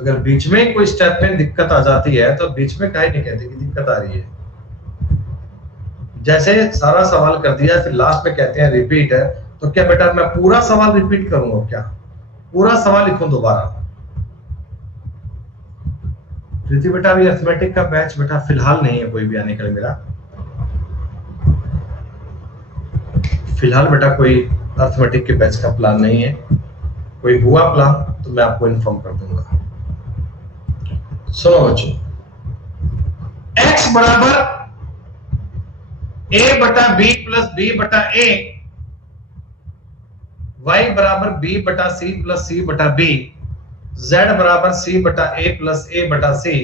अगर बीच में कोई स्टेप में दिक्कत आ जाती है तो बीच में काहे नहीं कहते कि दिक्कत आ रही है। जैसे सारा सवाल कर दिया फिर लास्ट में कहते हैं रिपीट है, तो क्या बेटा मैं पूरा सवाल रिपीट करूंगा क्या? पूरा सवाल लिखूं दोबारा? प्रीति बेटा अभी अर्थमेटिक का बैच बेटा फिलहाल नहीं है कोई भी आने के लिए मेरा, फिलहाल बेटा कोई अर्थमेटिक के बैच का प्लान नहीं है। कोई हुआ प्लान तो मैं आपको इन्फॉर्म कर दूंगा। सुनो बच्चों, x बराबर a बटा b प्लस b बटा a, y बराबर b बटा c प्लस c बटा b, z बराबर c बटा a प्लस a बटा c,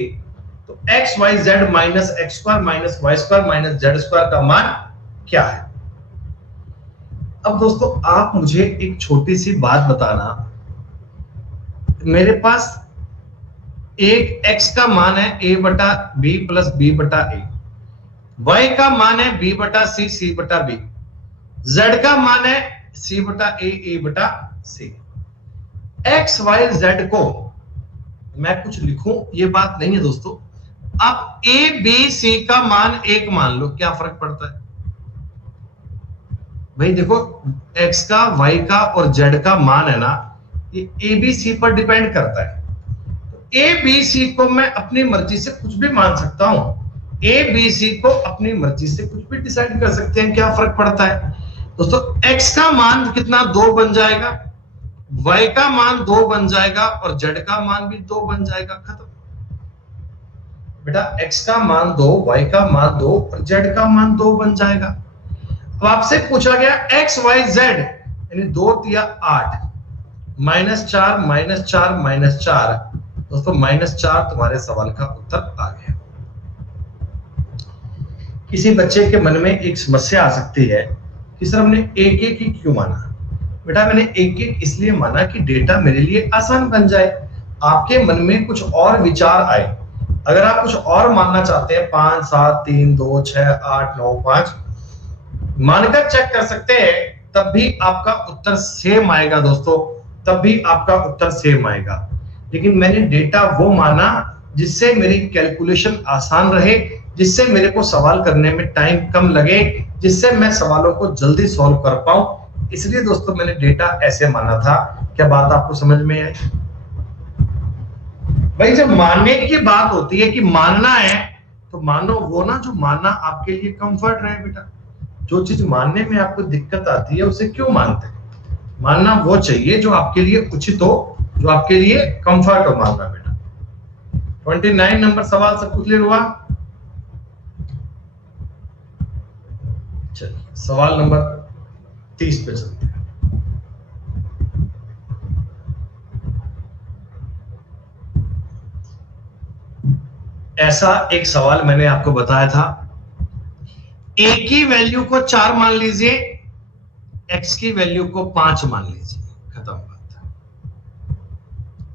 तो x y z minus X square minus Y square minus Z square का मान क्या है? अब दोस्तों आप मुझे एक छोटी सी बात बताना, मेरे पास एक x का मान है a बटा b प्लस b बटा a, y का मान है b बटा c बटा b, z का मान है c बटा a बटा c। x y z को मैं कुछ लिखूं ये बात नहीं है दोस्तों। आप a b c का मान एक मान लो, क्या फर्क पड़ता है भाई? देखो x का y का और z का मान है ना, ये a b c पर डिपेंड करता है। तो a b c को मैं अपनी मर्जी से कुछ भी मान सकता हूं, a b c को अपनी मर्जी से कुछ भी डिसाइड कर सकते हैं, क्या फर्क पड़ता है दोस्तों? x का मान कितना 2 बन जाएगा, y का मान 2 बन जाएगा और z का मान भी 2 बन जाएगा, खत्म बेटा। x का मान 2, y का मान 2 और z का मान 2 बन जाएगा। अब आपसे पूछा गया x y z यानी 2 तिया 8, -4 -4 -4 दोस्तों, -4 तुम्हारे सवाल का उत्तर आ गया। किसी बच्चे के मन में एक समस्या आ सकती है कि सर हमने एक एक ही क्यों माना? बेटा मैंने एक एक इसलिए माना कि डेटा मेरे लिए आसान बन जाए, आपके मन में कुछ और विचार आए। अगर आप कुछ और मानना चाहते हैं 5 7 3 2 6 8 9 5 मानकर चेक कर सकते हैं, तब भी आपका उत्तर सेम आएगा दोस्तों, तब भी आपका उत्तर सेम आएगा। लेकिन मैंने डेटा वो माना जिससे मेरी कैलकुलेशन आसान रहे, जिससे मेरे को सवाल करने में टाइम कम लगे, जिससे मैं सवालों को जल्दी सॉल्व कर पाऊं। इसलिए दोस्तों मैंने डेटा ऐसे माना था। क्या बात आपको समझ में आई भाई? जब मानने की बात होती है कि मानना है तो मानो वो ना जो मानना आपके लिए कंफर्ट रहे बेटा। जो चीज मानने में आपको दिक्कत आती है उसे क्यों मानते हैं? मानना वो चाहिए जो आपके लिए उचित हो, जो आपके लिए कंफर्ट हो मानना बेटा। 29 नंबर सवाल सब क्लियर हुआ? चलिए सवाल नंबर 30 पे चलते हैं। ऐसा एक सवाल मैंने आपको बताया था, a की वैल्यू को 4 मान लीजिए, x की वैल्यू को 5 मान लीजिए, खत्म बात।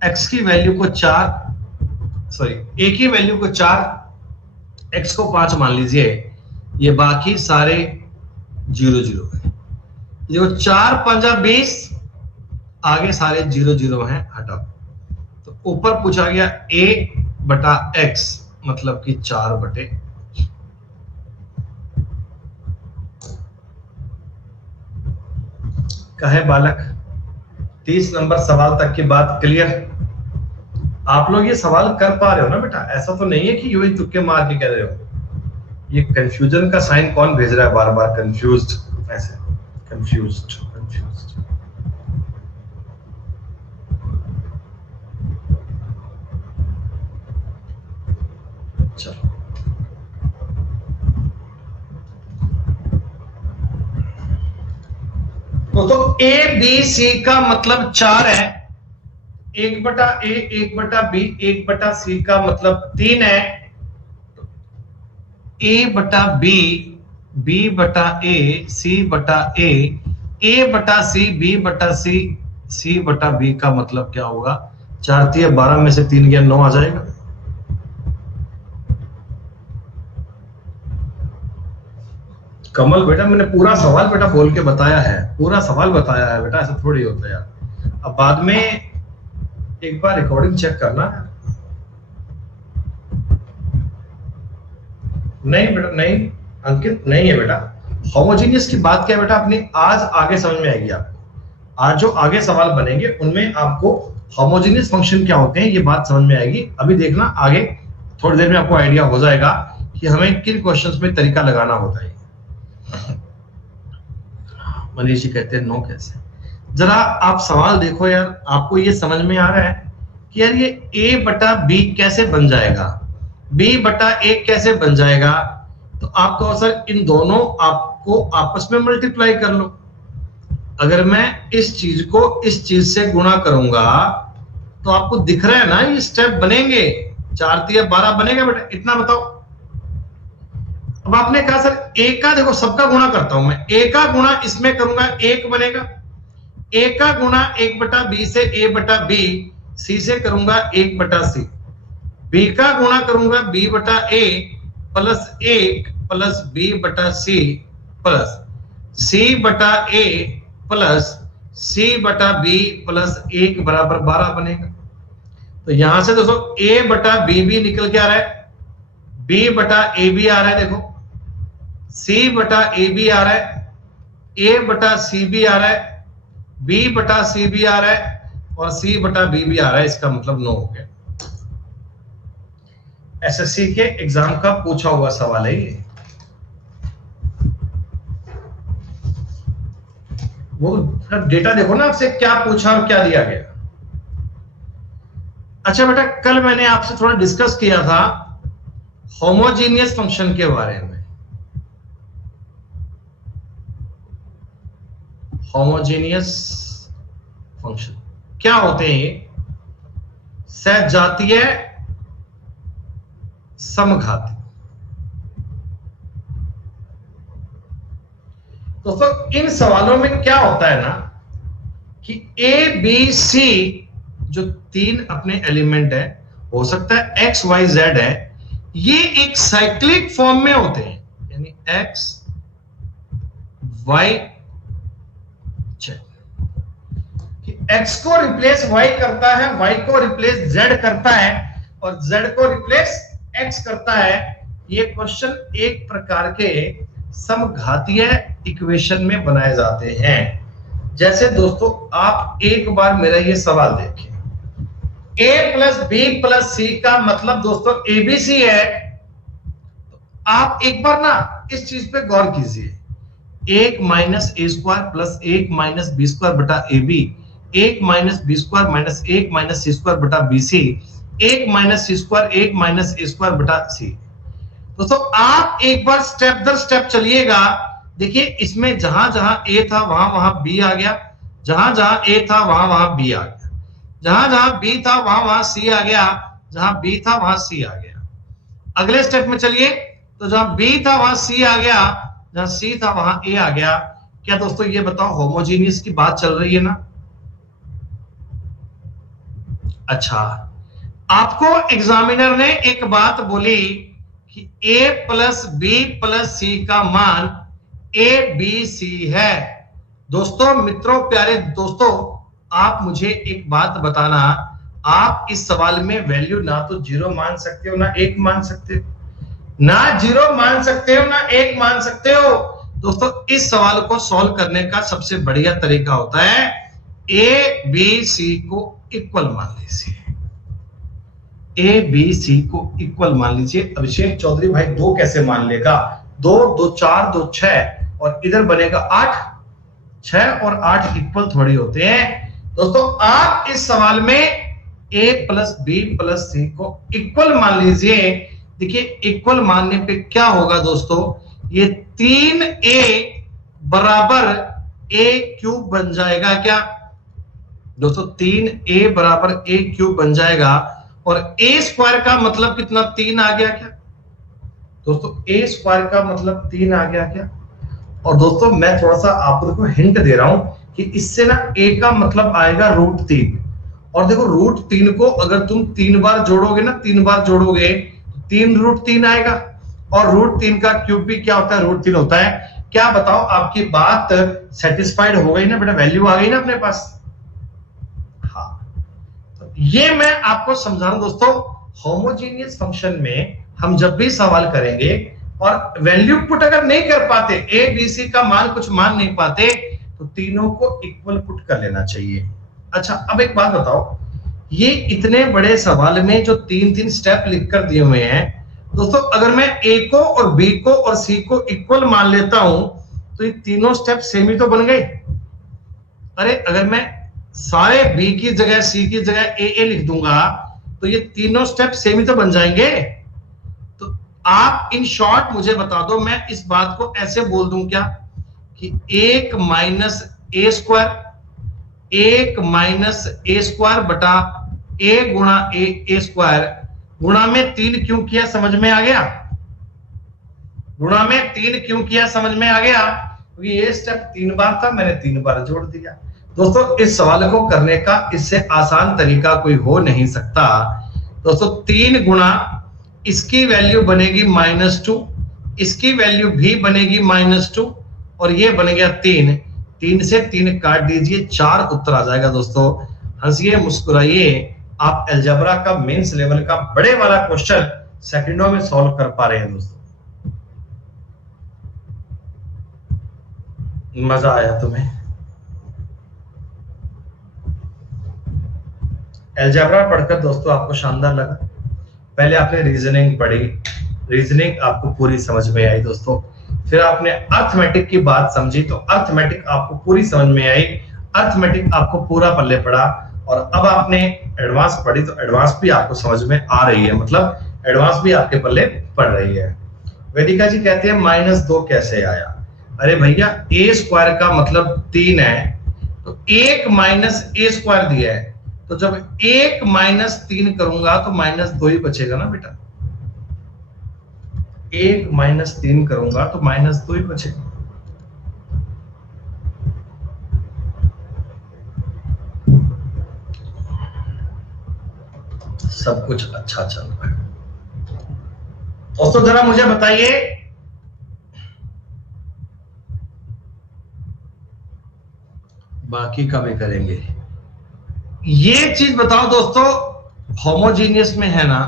x की वैल्यू को 4 सॉरी a की वैल्यू को 4, x को 5 मान लीजिए, ये बाकी सारे 0 0 है। ये 4 5 20, आगे सारे 0 0 हैं, हटाओ। तो ऊपर पूछा गया a बटा x मतलब कि 4 बटे कहे बालक। 30 नंबर सवाल तक की बात क्लियर? आप लोग ये सवाल कर पा रहे हो ना बेटा? ऐसा तो नहीं है कि यूं ही तुक्के मार के कह रहे हो। ये कंफ्यूजन का साइन कौन भेज रहा है बार बार? कंफ्यूज्ड, ऐसे कंफ्यूज्ड कंफ्यूज्ड। चलो तो ए बी सी का मतलब 4 है, 1/a 1/b 1/c का मतलब 3 है, a/b b/a c/a a/c b/c c/b का मतलब क्या होगा? 4 3 12 में से 3 गया 9 आ जाएगा। कमल बेटा मैंने पूरा सवाल बेटा बोल के बताया है, पूरा सवाल बताया है बेटा, ऐसा थोड़ी होता है यार। अब बाद में एक बार रिकॉर्डिंग चेक करना। नहीं बेटा नहीं अंकित, नहीं है बेटा। होमोजेनियस की बात क्या है बेटा अपनी? आज आगे समझ में आएगी आपको। आज जो आगे सवाल बनेंगे उनमें आपको होमोजेनियस फंक्शन क्या होते हैं ये बात समझ में आएगी। अभी देखना आगे थोड़ी देर में आपको आइडिया हो जाएगा कि हमें किन क्वेश्चंस में तरीका लगाना होता है। मनीष जी कहते हैं नो कैसे? जरा आप सवाल देखो यार, आपको ये समझ में आ रहा है कि यार ये a/b कैसे बन जाएगा, b/a कैसे बन जाएगा? तो आप कहो सर इन दोनों आपको आपस में मल्टीप्लाई कर लो। अगर मैं इस चीज को इस चीज से गुणा करूंगा तो आपको दिख रहा है ना ये स्टेप बनेंगे। 4 3 12 बनेगा बेटा, इतना बताओ। अब आपने कहा सर a का देखो सबका गुणा करता हूं मैं, a का गुणा इसमें करूंगा 1 बनेगा, a का गुणा 1/b से a/b, c से करूंगा 1/c, b का गुणा करूंगा b/a plus 1 plus b/c plus c/a plus c/b plus 1 बराबर 12 बनेगा। तो यहां से दोस्तों a/b भी निकल के आ रहा है, b/ab आ रहा है, देखो c/ab आ रहा है, a/c भी आ रहा है, b/c भी आ रहा है और c/b भी आ रहा है। इसका मतलब 9 हो गया। एसएससी के एग्जाम का पूछा हुआ सवाल है ये। वो डेटा देखो ना आपसे क्या पूछा और क्या दिया गया। अच्छा बेटा कल मैंने आपसे थोड़ा डिस्कस किया था होमोजेनियस फंक्शन के बारे में। होमोजेनियस फंक्शन क्या होते हैं? ये सहजातीय समघाती। दोस्तों इन सवालों में क्या होता है ना कि ए बी सी जो 3 अपने एलिमेंट है, हो सकता है एक्स वाई जेड है, ये एक साइक्लिक फॉर्म में होते हैं, यानी एक्स वाई एक्स को रिप्लेस वाई करता है, वाई को रिप्लेस जेड करता है और जेड को रिप्लेस एक्स करता है। ये क्वेश्चन एक प्रकार के समघातीय इक्वेशन में बनाए जाते हैं। जैसे दोस्तों आप एक बार मेरा ये सवाल देखिए, a प्लस बी प्लस सी का मतलब दोस्तों एबीसी है। तो आप एक बार ना इस चीज पे गौर कीजिए, 1 minus A square plus 1 minus B square बटा A B, 1 minus B square minus 1 minus C square बटा B C, 1 minus C square 1 minus A square बटा सी। दोस्तों आप एक बार स्टेप दर स्टेप चलिएगा। देखिए इसमें जहां जहां ए था वहां वहां बी आ गया, जहां जहां ए था वहां वहां बी आ गया, जहां जहां बी था वहां वहां सी आ गया, जहां बी था वहां सी आ गया। अगले स्टेप में चलिए तो जहां बी था वहां सी आ गया, जहां सी था वहां ए आ गया। क्या दोस्तों ये बताओ होमोजेनियस की बात चल रही है ना? अच्छा आपको एग्जामिनर ने एक बात बोली कि a प्लस बी प्लस सी का मान ए बी सी है। दोस्तों मित्रों प्यारे दोस्तों आप मुझे एक बात बताना, आप इस सवाल में वैल्यू ना तो 0 मान सकते हो ना 1 मान सकते हो, ना 0 मान सकते हो ना 1 मान सकते हो। दोस्तों इस सवाल को सॉल्व करने का सबसे बढ़िया तरीका होता है ए बी सी को इक्वल मान लीजिए। ए बी सी को इक्वल मान लीजिए। अभिषेक चौधरी भाई 2 कैसे मान लेगा? 2 2 4 2 6 और इधर बनेगा 8। 6 और 8 इक्वल थोड़ी होते हैं दोस्तों। आप इस सवाल में ए प्लस बी प्लस सी को इक्वल मान लीजिए। देखिए इक्वल मानने पे क्या होगा दोस्तों, ये 3a बराबर a क्यूब बन जाएगा। क्या दोस्तों 3a बराबर a क्यूब बन जाएगा। और a स्क्वायर का मतलब कितना? 3 आ गया क्या दोस्तों? a स्क्वायर का मतलब 3 आ गया क्या? और दोस्तों मैं थोड़ा सा आपको हिंट दे रहा हूं कि इससे ना a का मतलब आएगा √3। और देखो √3 को अगर तुम 3 बार जोड़ोगे ना, 3 बार जोड़ोगे तो 3 √3 आएगा। और √3 का क्यूब भी क्या होता है? √3 होता है। क्या बताओ, आपकी बात सेटिस्फाइड हो गई ना बेटा? वैल्यू आ गई ना अपने पास? हाँ, तो ये मैं आपको समझा रहा हूं दोस्तों। होमोजीनियस फंक्शन में हम जब भी सवाल करेंगे और वैल्यू पुट अगर नहीं कर पाते, ए बी सी का मान कुछ मान नहीं पाते, तो तीनों को इक्वल पुट कर लेना चाहिए। अच्छा अब एक बात बताओ, ये इतने बड़े सवाल में जो 3-3 स्टेप लिख कर दिए हुए हैं दोस्तों, अगर मैं ए को और बी को और सी को इक्वल मान लेता हूं तो ये तीनों स्टेप सेम ही तो बन गए। अरे अगर मैं सारे बी की जगह सी की जगह ए लिख दूंगा तो ये तीनों स्टेप सेम ही तो बन जाएंगे। तो आप इन शॉर्ट मुझे बता दो, मैं इस बात को ऐसे बोल दूं क्या कि 1 minus A square, 1 minus A square बटा ए गुणा ए स्क्वायर, गुणा में 3 क्यों किया? समझ में आ गया? गुणा में 3 क्यों किया? समझ में आ गया? क्योंकि ये स्टेप 3 बार था, मैंने 3 बार जोड़ दिया। दोस्तों इस सवाल को करने का इससे आसान तरीका कोई हो नहीं सकता दोस्तों। 3 गुणा इसकी वैल्यू बनेगी -2, इसकी वैल्यू भी बनेगी -2 और ये बन गया 3। 3 से 3 काट दीजिए, 4 उत्तर आ जाएगा दोस्तों। हंसिए मुस्कुराइए, आप अलजेब्रा का मेंस लेवल का बड़े वाला क्वेश्चन सेकंडों में सॉल्व कर पा रहे हैं दोस्तों। मजा आया तुम्हें? अलजेब्रा पढ़कर दोस्तों आपको शानदार लगा? पहले आपने रीजनिंग पढ़ी, रीजनिंग आपको पूरी समझ में आई दोस्तों। फिर आपने अर्थमेटिक की बात समझी तो अर्थमेटिक आपको पूरी समझ में आई, अर्थमेटिक आपको पूरा पल्ले पड़ा। और अब आपने एडवांस पढ़ी तो एडवांस भी आपको समझ में आ रही है, मतलब एडवांस भी आपके पल्ले पड़ रही है। वेदिका जी कहते हैं -2 कैसे आया? अरे भैया ए स्क्वायर का मतलब 3 है, तो 1 माइनस ए स्क्वायर दिया है, तो जब 1 माइनस 3 करूंगा तो -2 ही बचेगा ना बेटा। 1 माइनस 3 करूंगा तो -2 ही बचेगा। सब कुछ अच्छा चल रहा है दोस्तों। जरा मुझे बताइए, बाकी का भी करेंगे। ये चीज बताओ दोस्तों, होमोजीनियस में है ना,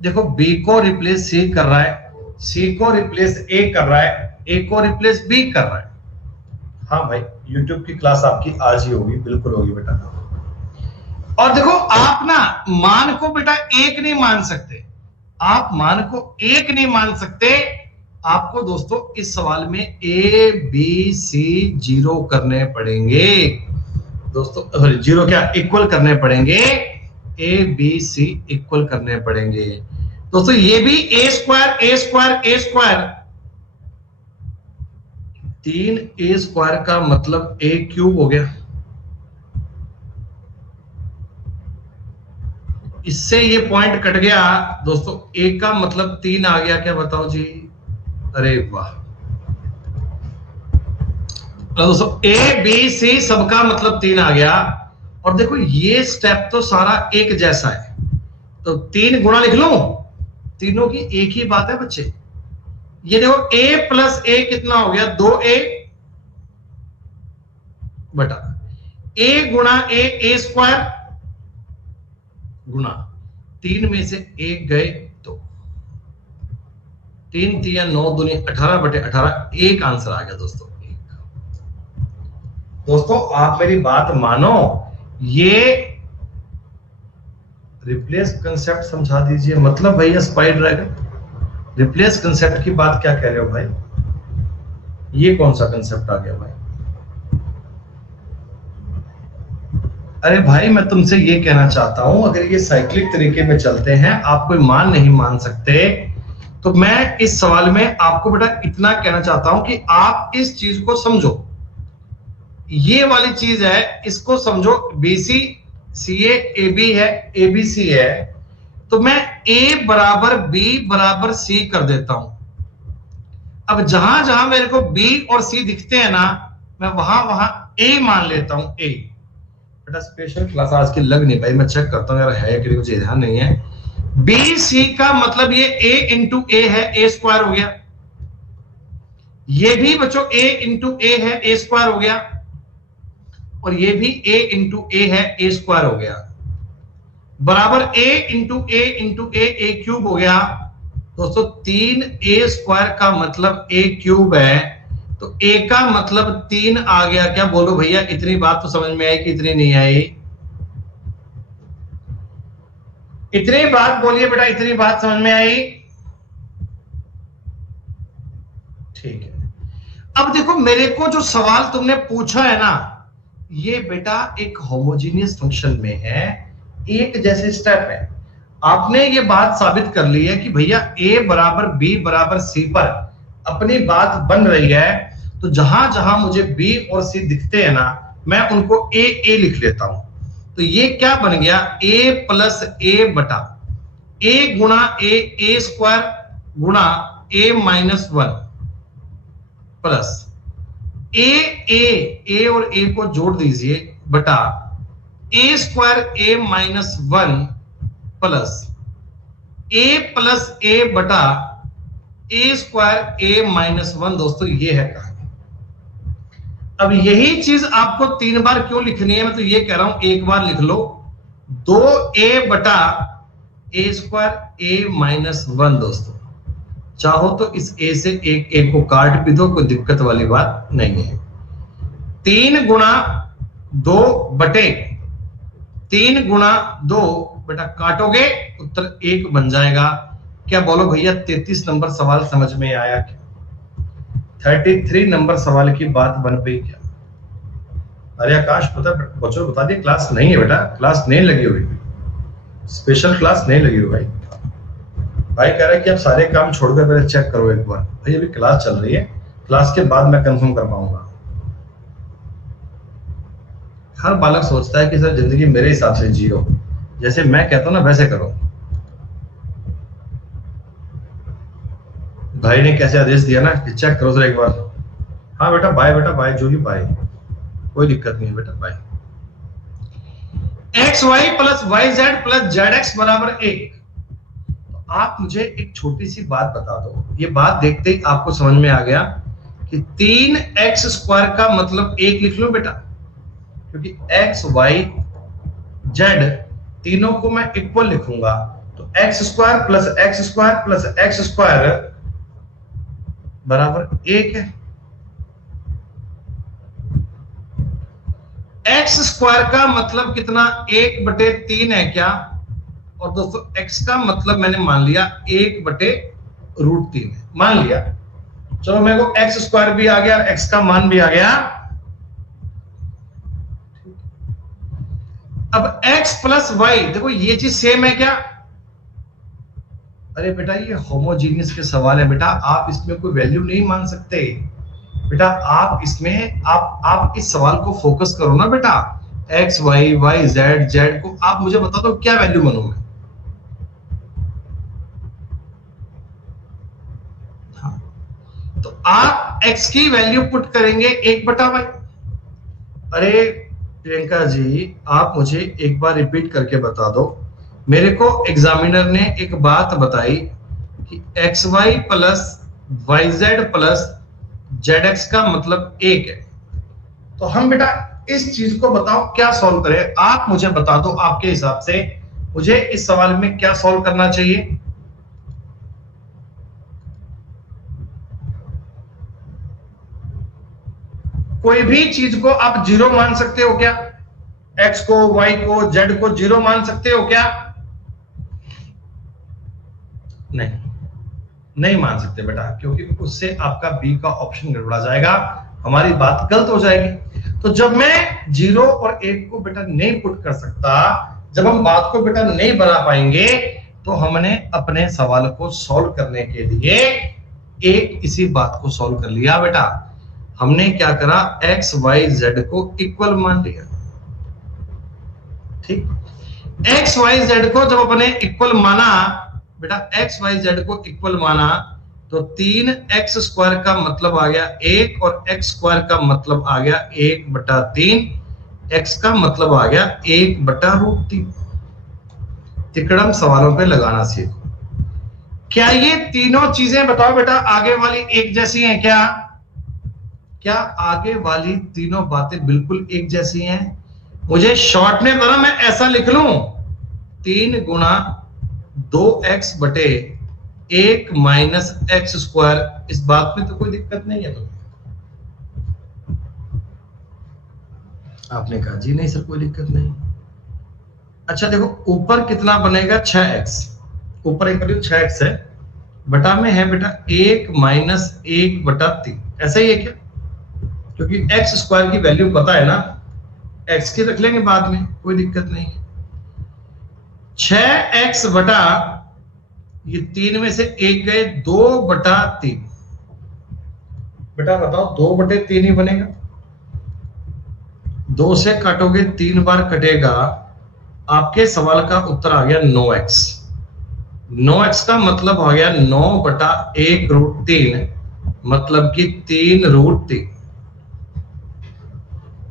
देखो बी को रिप्लेस सी कर रहा है, सी को रिप्लेस ए कर रहा है, ए को रिप्लेस बी कर रहा है। हाँ भाई, यूट्यूब की क्लास आपकी आज ही होगी, बिल्कुल होगी बेटा। और देखो आप ना मान को बेटा एक नहीं मान सकते, आप मान को एक नहीं मान सकते। आपको दोस्तों इस सवाल में ए बी सी 0 करने पड़ेंगे दोस्तों। जीरो क्या, इक्वल करने पड़ेंगे। ए बी सी इक्वल करने पड़ेंगे दोस्तों। ये भी ए स्क्वायर ए स्क्वायर ए स्क्वायर, 3a स्क्वायर का मतलब a क्यूब हो गया। इससे ये पॉइंट कट गया दोस्तों, a का मतलब 3 आ गया। क्या बताओ जी? अरे वाह दोस्तों, a b c सबका मतलब 3 आ गया। और देखो ये स्टेप तो सारा एक जैसा है, तो 3 गुणा लिख लो, तीनों की एक ही बात है बच्चे। ये देखो a प्लस a कितना हो गया? 2a बटा a गुणा a स्क्वायर गुणा 3 में से 1 गए तो 3 3 9 दूनी 18 बटे 18, एक आंसर आ गया दोस्तों। दोस्तों आप मेरी बात मानो, ये रिप्लेस कंसेप्ट समझा दीजिए, मतलब भैया स्पाई ड्रैगन रिप्लेस कंसेप्ट की बात क्या कह रहे हो भाई? ये कौन सा कंसेप्ट आ गया भाई? अरे भाई मैं तुमसे ये कहना चाहता हूं, अगर ये साइक्लिक तरीके में चलते हैं, आप कोई मान नहीं मान सकते, तो मैं इस सवाल में आपको बेटा इतना कहना चाहता हूं कि आप इस चीज को समझो। ये वाली चीज है, इसको समझो। बीसी सी ए बी है, ए बी सी है, तो मैं ए बराबर बी बराबर सी कर देता हूं। अब जहां जहां मेरे को बी और सी दिखते हैं ना, मैं वहां वहां ए मान लेता हूं। ए बेटा स्पेशल क्लास आज की लग नहीं पाई, मैं चेक करता हूं यार है कि मुझे ध्यान नहीं है। बी सी का मतलब ये ए इंटू ए है, ए स्क्वायर हो गया। ये भी बच्चों ए इंटू ए है, ए स्क्वायर हो गया। और ये भी ए इंटू ए है, ए स्क्वायर हो गया। बराबर ए इंटू ए इंटू ए क्यूब हो गया। दोस्तों 3 ए स्क्वायर का मतलब ए क्यूब है, तो ए का मतलब 3 आ गया। क्या बोलो भैया, इतनी बात तो समझ में आई कि इतनी नहीं आई? इतनी बात बोलिए बेटा, इतनी बात समझ में आई? ठीक है। अब देखो मेरे को जो सवाल तुमने पूछा है ना, ये बेटा एक होमोजीनियस फंक्शन में है, एक जैसे स्टेप है। आपने ये बात साबित कर ली है कि भैया a बराबर b बराबर c पर अपनी बात बन रही है, तो जहां जहां मुझे b और c दिखते हैं ना, मैं उनको a लिख लेता हूं। तो ये क्या बन गया, a प्लस a बटा a गुणा a स्क्वायर गुणा a माइनस 1 प्लस a और a को जोड़ दीजिए बटा a square a minus 1 plus a बटा a स्क्वायर a माइनस 1। दोस्तों ये है कहानी। अब यही चीज आपको 3 बार क्यों लिखनी है, मैं तो ये कह रहा हूं एक बार लिख लो, 2a बटा a स्क्वायर a माइनस 1। दोस्तों चाहो तो इस a से एक a को काट भी दो, कोई दिक्कत वाली बात नहीं है। 3 गुणा 2 बटे 3 गुणा 2 बेटा काटोगे उत्तर 1 बन जाएगा। क्या बोलो भैया 33 नंबर सवाल समझ में आया क्या? 33 नंबर सवाल की बात बन पाई क्या? अरे आकाश पता बच्चों बता दिए क्लास नहीं है बेटा, क्लास नहीं लगी हुई, स्पेशल क्लास नहीं लगी हुई। भाई कह रहा है कि आप सारे काम छोड़कर पहले चेक करो एक बार। भाई अभी क्लास चल रही है, क्लास के बाद मैं कंफर्म कर पाऊंगा। हर बालक सोचता है कि सर जिंदगी मेरे हिसाब से जियो, जैसे मैं कहता हूं ना वैसे करो। भाई ने कैसे आदेश दिया ना कि चेक करो सर एक बार। हाँ बेटा बाय जूही बाय, कोई दिक्कत नहीं बेटा bye. X Y plus Y Z plus Z X बराबर 1। तो आप मुझे एक छोटी सी बात बता दो, ये बात देखते ही आपको समझ में आ गया कि 3x स्क्वायर का मतलब 1 लिख लो बेटा, क्योंकि एक्स वाई जेड तीनों को मैं इक्वल लिखूंगा, तो x square plus x square plus x square बराबर 1 है। एक्स स्क्वायर का मतलब कितना, 1/3 है क्या? और दोस्तों एक्स का मतलब मैंने मान लिया 1/√3 है, मान लिया। चलो मेरे को एक्स स्क्वायर भी आ गया, एक्स का मान भी आ गया। अब x प्लस वाई, देखो ये चीज सेम है क्या? अरे बेटा ये होमोजीनियस के सवाल है बेटा, आप इसमें कोई वैल्यू नहीं मान सकते बेटा। आप इसमें आप इस सवाल को फोकस करो ना बेटा, x Y Y Z Z को आप मुझे बता दो क्या वैल्यू बनू मैं। हाँ, तो आप x की वैल्यू पुट करेंगे 1/y। अरे प्रियंका जी आप मुझे एक बार रिपीट करके बता दो, मेरे को एग्जामिनर ने एक बात बताई कि X Y plus Y Z plus Z X का मतलब 1 है। तो हम बेटा इस चीज को बताओ क्या सॉल्व करें, आप मुझे बता दो आपके हिसाब से मुझे इस सवाल में क्या सॉल्व करना चाहिए। कोई भी चीज को आप 0 मान सकते हो क्या? x को y को z को 0 मान सकते हो क्या? नहीं, नहीं मान सकते बेटा, क्योंकि उससे आपका बी का ऑप्शन गड़बड़ा जाएगा, हमारी बात गलत हो जाएगी। तो जब मैं 0 और 1 को बेटा नहीं पुट कर सकता, जब हम बात को बेटा नहीं बना पाएंगे, तो हमने अपने सवाल को सॉल्व करने के लिए एक इसी बात को सॉल्व कर लिया बेटा। हमने क्या करा, एक्स वाई जेड को इक्वल मान लिया। ठीक, एक्स वाई जेड को जब अपने इक्वल माना बेटा, एक्स वाई जेड को इक्वल माना, तो 3x स्क्वायर का मतलब आ गया 1 और x स्क्वायर का मतलब आ गया 1/3, x का मतलब आ गया 1/√3। तिकड़म सवालों पे लगाना सीखो। क्या ये तीनों चीजें बताओ बेटा आगे वाली एक जैसी हैं क्या? क्या आगे वाली तीनों बातें बिल्कुल एक जैसी हैं? मुझे शॉर्ट में करो, मैं ऐसा लिख लूं 3 गुणा 2x बटे 1 माइनस एक्स स्क्वायर, इस बात में तो कोई दिक्कत नहीं है। तो आपने कहा जी नहीं सर कोई दिक्कत नहीं। अच्छा देखो, ऊपर कितना बनेगा 6x, ऊपर एक करीब 6x है, बटा में है बेटा 1 माइनस 1/3, ऐसा ही है क्या? क्योंकि एक्स स्क्वायर की वैल्यू पता है ना, एक्स की रख लेंगे बाद में, कोई दिक्कत नहीं है। 6x बटा ये 3 में से 1 गए, 2/3। बेटा बताओ 2/3 ही बनेगा, 2 से काटोगे 3 बार कटेगा, आपके सवाल का उत्तर आ गया 9x। 9x का मतलब हो गया 9/1√3, मतलब कि 3√3,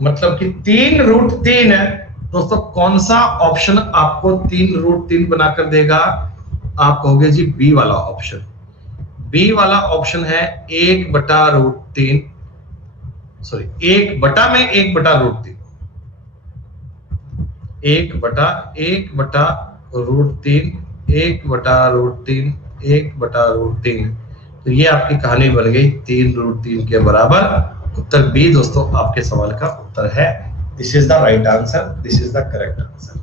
मतलब कि 3√3 है। दोस्तों कौन सा ऑप्शन आपको 3√3 बनाकर देगा? आप कहोगे जी बी वाला ऑप्शन। बी वाला ऑप्शन है 1/√3, सॉरी 1/1/√3, 1/1/√3, 1/√3, 1/√3। तो ये आपकी कहानी बन गई 3√3 के बराबर। उत्तर बी दोस्तों आपके सवाल का उत्तर है। This is the right answer, this is the correct answer.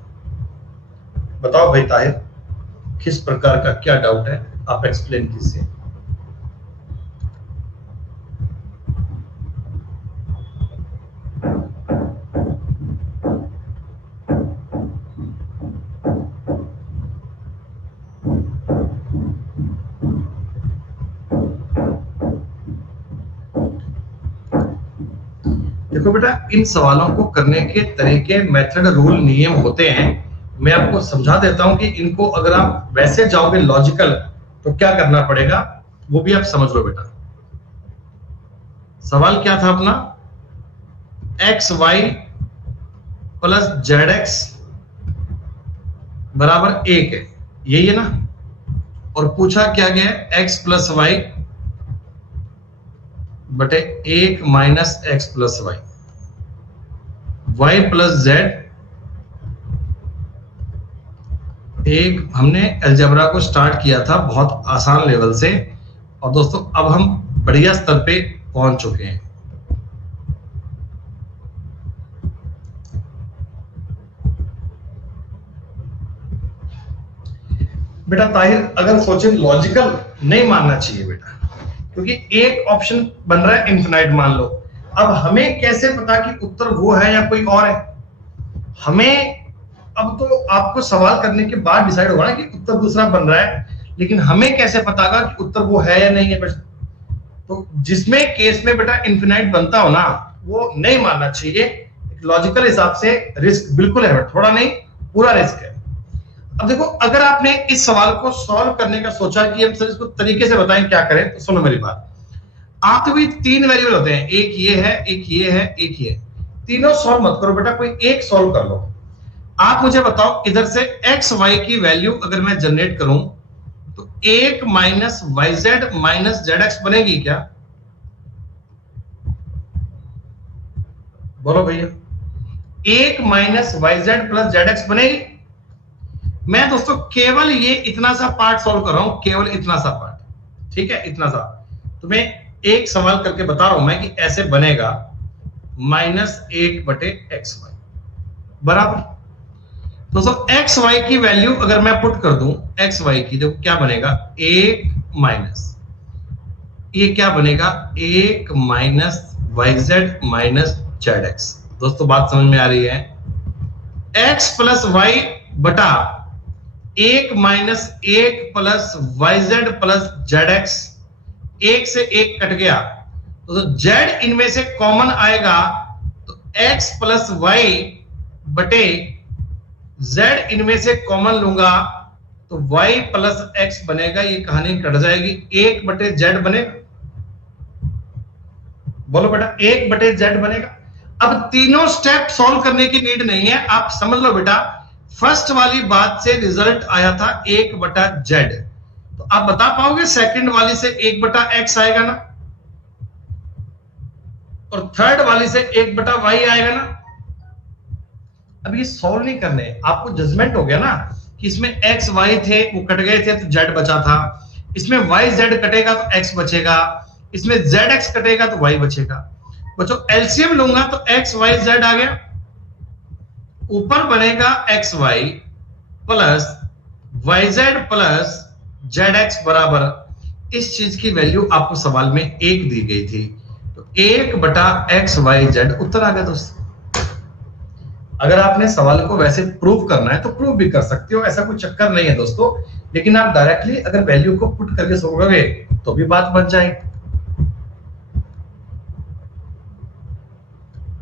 बताओ भाई ताहिर, किस प्रकार का क्या डाउट है, आप एक्सप्लेन कीजिए। देखो बेटा, इन सवालों को करने के तरीके, मेथड, रूल, नियम होते हैं। मैं आपको समझा देता हूं कि इनको अगर आप वैसे जाओगे लॉजिकल तो क्या करना पड़ेगा, वो भी आप समझ लो बेटा। सवाल क्या था अपना, X Y plus Z X बराबर 1 है, यही है ना। और पूछा क्या गया, एक्स प्लस वाई बटे 1 minus X plus Y, Y plus Z. एक हमने अलजेब्रा को स्टार्ट किया था बहुत आसान लेवल से, और दोस्तों अब हम बढ़िया स्तर पे पहुंच चुके हैं। बेटा ताहिर अगर सोचे लॉजिकल नहीं मानना चाहिए बेटा, क्योंकि एक ऑप्शन बन रहा है इनफिनाइट मान लो। अब हमें कैसे पता कि उत्तर वो है या कोई और है? हमें अब तो आपको सवाल करने के बाद डिसाइड होगा ना कि उत्तर दूसरा बन रहा है, लेकिन हमें कैसे पता होगा कि उत्तर वो है या नहीं है बेटा? तो जिसमें केस में बेटा इनफिनाइट बनता हो ना, वो नहीं मानना चाहिए। लॉजिकल हिसाब से रिस्क बिल्कुल है, थोड़ा नहीं पूरा रिस्क है। अब देखो, अगर आपने इस सवाल को सॉल्व करने का सोचा कि हम सर इसको तरीके से बताएं क्या करें, तो सुनो मेरी बात। आप तो भी 3 वेरिएबल होते हैं, एक ये है, एक ये है, एक ये। तीनों सॉल्व मत करो बेटा, कोई एक सॉल्व कर लो। आप मुझे बताओ, इधर से एक्स वाई की वैल्यू अगर मैं जनरेट करूं तो 1 minus Y Z minus Z X बनेगी क्या? बोलो भैया, 1 minus Y Z plus Z X बनेगी? मैं दोस्तों केवल ये इतना सा पार्ट सॉल्व कर रहा हूं, केवल इतना सा पार्ट, ठीक है, इतना सा। तो मैं एक सवाल करके बता रहा हूं मैं कि ऐसे बनेगा -1/xy बराबर। दोस्तों एक्स वाई की वैल्यू अगर मैं पुट कर दूं, एक्स वाई की, देखो क्या बनेगा, एक माइनस, ये क्या बनेगा, एक minus Y Z minus Z X. दोस्तों बात समझ में आ रही है? एक्स प्लस वाई बटा एक माइनस एक plus Y Z plus Z X, एक से एक कट गया तो जेड इनमें से कॉमन आएगा, तो एक्स प्लस वाई बटे जेड इनमें से कॉमन लूंगा तो y प्लस एक्स बनेगा, ये कहानी कट जाएगी, एक बटे जेड बनेगा। बोलो बेटा, एक बटे जेड बनेगा। अब तीनों स्टेप सॉल्व करने की नीड नहीं है, आप समझ लो बेटा, फर्स्ट वाली बात से रिजल्ट आया था एक बटा जेड, तो आप बता पाओगे सेकंड वाली से एक बटा एक्स आएगा ना, और थर्ड वाली से एक बटा वाई आएगा ना। अब ये सॉल्व नहीं करने, आपको जजमेंट हो गया ना कि इसमें एक्स वाई थे वो कट गए थे तो जेड बचा था, इसमें वाई जेड कटेगा तो एक्स बचेगा, इसमें जेड एक्स कटेगा तो वाई बचेगा। बच्चों एलसीएम लूंगा तो एक्स वाई जेड आ गया, ऊपर बनेगा X Y plus Y Z plus Z X बराबर, इस चीज की वैल्यू आपको सवाल में एक दी गई थी, तो एक बटा एक्स वाई जेड उत्तर आ गया दोस्तों। अगर आपने सवाल को वैसे प्रूव करना है तो प्रूव भी कर सकते हो, ऐसा कोई चक्कर नहीं है दोस्तों, लेकिन आप डायरेक्टली अगर वैल्यू को पुट करके सोचोगे तो भी बात बन जाएगी।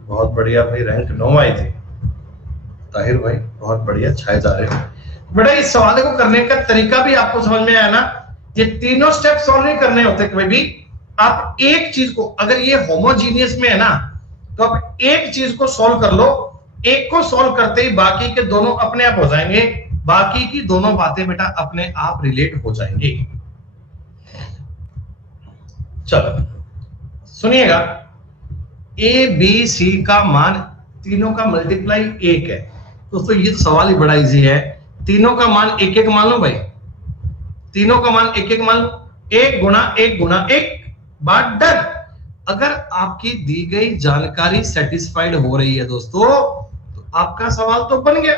बहुत बढ़िया भाई, रैंक 9 आई थी ताहिर भाई, बहुत बढ़िया, छाए जा रहे हो बेटा। इस सवाल को करने का तरीका भी आपको समझ में आया ना, ये तीनों स्टेप सॉल्व नहीं करने होते कभी भी। आप एक चीज को, अगर ये होमोजीनियस में है ना, तो आप एक चीज को सॉल्व कर लो, एक को सॉल्व करते ही बाकी के दोनों अपने आप हो जाएंगे, बाकी की दोनों बातें बेटा अपने आप रिलेट हो जाएंगी। चलो सुनिएगा, ए बी सी का मान तीनों का मल्टीप्लाई एक है दोस्तों, ये तो सवाल ही बड़ा इजी है, तीनों का मान एक एक मान लो भाई, तीनों का मान एक एक मान लो, एक गुना एक, बात डन। अगर आपकी दी गई जानकारी सेटिस्फाइड हो रही है दोस्तों, तो आपका सवाल तो बन गया,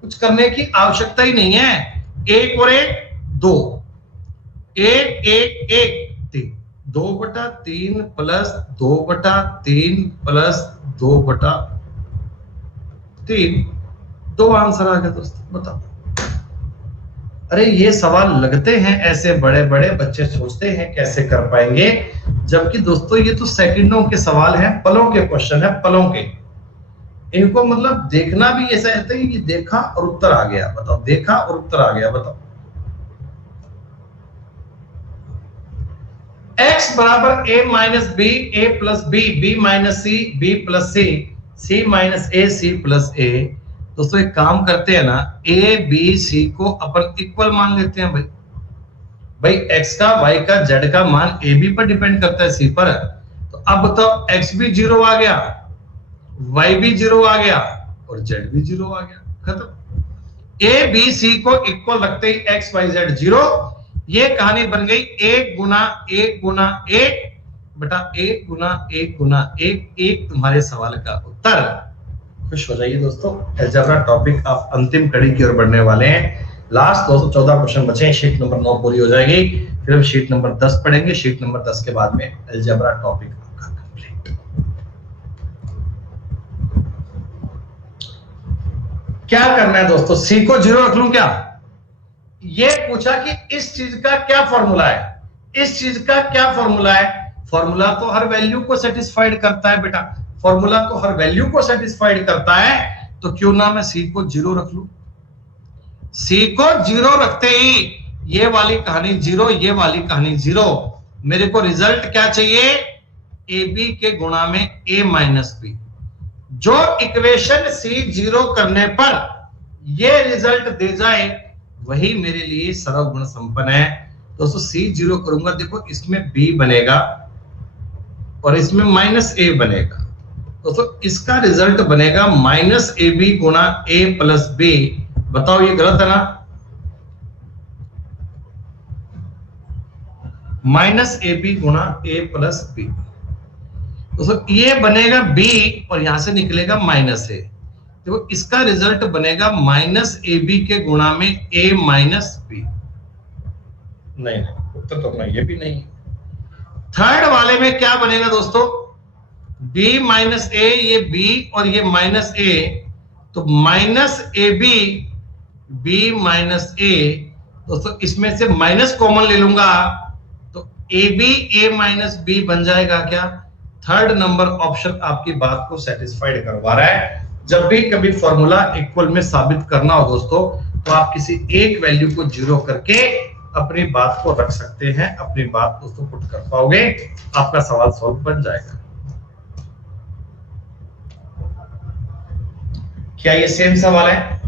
कुछ करने की आवश्यकता ही नहीं है। एक और एक दो, एक एक एक तीन, 2/3 प्लस 2/3 प्लस 2/3, दो आंसर आ गया दोस्तों। बताओ, अरे ये सवाल लगते हैं ऐसे बड़े बड़े, बच्चे सोचते हैं कैसे कर पाएंगे, जबकि दोस्तों ये तो सेकंडों के सवाल हैं, पलों के क्वेश्चन है, पलों के। इनको मतलब देखना भी ऐसा रहता है कि देखा और उत्तर आ गया, बताओ, देखा और उत्तर आ गया, बताओ। x बराबर a minus B, a plus B, b minus C, b plus C, c minus a, c plus a। दोस्तों एक काम करते हैं ना, a b c को अपन इक्वल मान लेते हैं भाई। भाई x का y का z का मान a b पर डिपेंड करता है c पर, तो अब बताओ x भी 0 आ गया, y भी 0 आ गया और z भी 0 आ गया, खत्म। a b c को इक्वल रखते ही x y z 0, ये कहानी बन गई एक गुना एक बटा एक गुना एक तुम्हारे सवाल का उत्तर। खुश हो जाइए दोस्तों, अलजेब्रा टॉपिक आप अंतिम कड़ी की ओर बढ़ने वाले हैं। लास्ट 214 क्वेश्चन बचे हैं, शीट नंबर 9 पूरी हो जाएगी, फिर हम शीट नंबर 10 पढ़ेंगे, शीट नंबर 10 के बाद में अलजेब्रा टॉपिक आपका कंप्लीट। क्या करना है दोस्तों, सी को 0 रख लूं क्या? ये पूछा कि इस चीज का क्या फॉर्मूला है, इस चीज का क्या फॉर्मूला है? फॉर्मूला तो हर वैल्यू को सेटिस्फाइड करता है बेटा, फॉर्मूला तो हर वैल्यू को सेटिस्फाइड करता है, तो क्यों ना मैं सी को 0 रख लूं। सी को 0 रखते ही ये वाली कहानी 0, ये वाली कहानी 0, मेरे को रिजल्ट क्या चाहिए? ए बी के गुणा में a माइनस बी। जो इक्वेशन सी 0 करने पर ये रिजल्ट दे जाए वही मेरे लिए सर्वगुण संपन्न है। दोस्तों सी 0 करूंगा, देखो इसमें b बनेगा और इसमें माइनस a बनेगा, दोस्तों इसका रिजल्ट बनेगा माइनस ए बी गुना a प्लस बी। बताओ ये गलत है ना? माइनस ए बी गुना a प्लस बी, दोस्तों ये बनेगा b और यहां से निकलेगा माइनस a, देखो इसका रिजल्ट बनेगा माइनस ए बी के गुणा में ए माइनस बी। नहीं, उत्तर तो अपना ये भी नहीं। थर्ड वाले में क्या बनेगा दोस्तों, b माइनस ए, ये b और ये माइनस ए, तो minus A B, b minus A. दोस्तों इसमें से माइनस कॉमन ले लूंगा तो A B A minus B बन जाएगा क्या। थर्ड नंबर ऑप्शन आपकी बात को सेटिस्फाइड करवा रहा है। जब भी कभी फॉर्मूला इक्वल में साबित करना हो दोस्तों, तो आप किसी एक वैल्यू को जीरो करके अपनी बात को रख सकते हैं, अपनी बात दोस्तों पुट कर पाओगे, आपका सवाल सॉल्व बन जाएगा। क्या ये सेम सवाल है?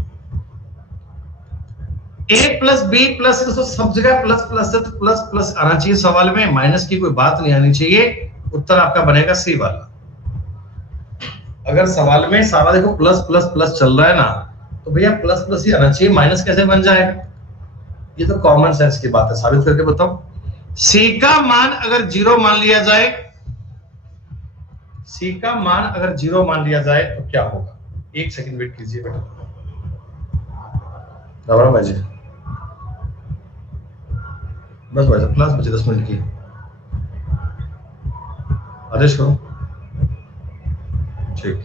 ए प्लस बी प्लस, सब जगह प्लस प्लस है तो प्लस प्लस आना चाहिए सवाल में, माइनस की कोई बात नहीं आनी चाहिए। उत्तर आपका बनेगा सी वाला। अगर सवाल में सारा देखो प्लस प्लस प्लस चल रहा है ना, तो भैया प्लस प्लस ही आना चाहिए, माइनस कैसे बन जाएगा? ये तो कॉमन सेंस की बात है, साबित करके बताओ। सी का मान अगर जीरो मान लिया जाए, सी का मान अगर जीरो मान लिया जाए तो क्या होगा? एक सेकंड वेट कीजिए बेटा, बजे बस भाई क्लास बचे 10 मिनट की, आदेश करो। ठीक,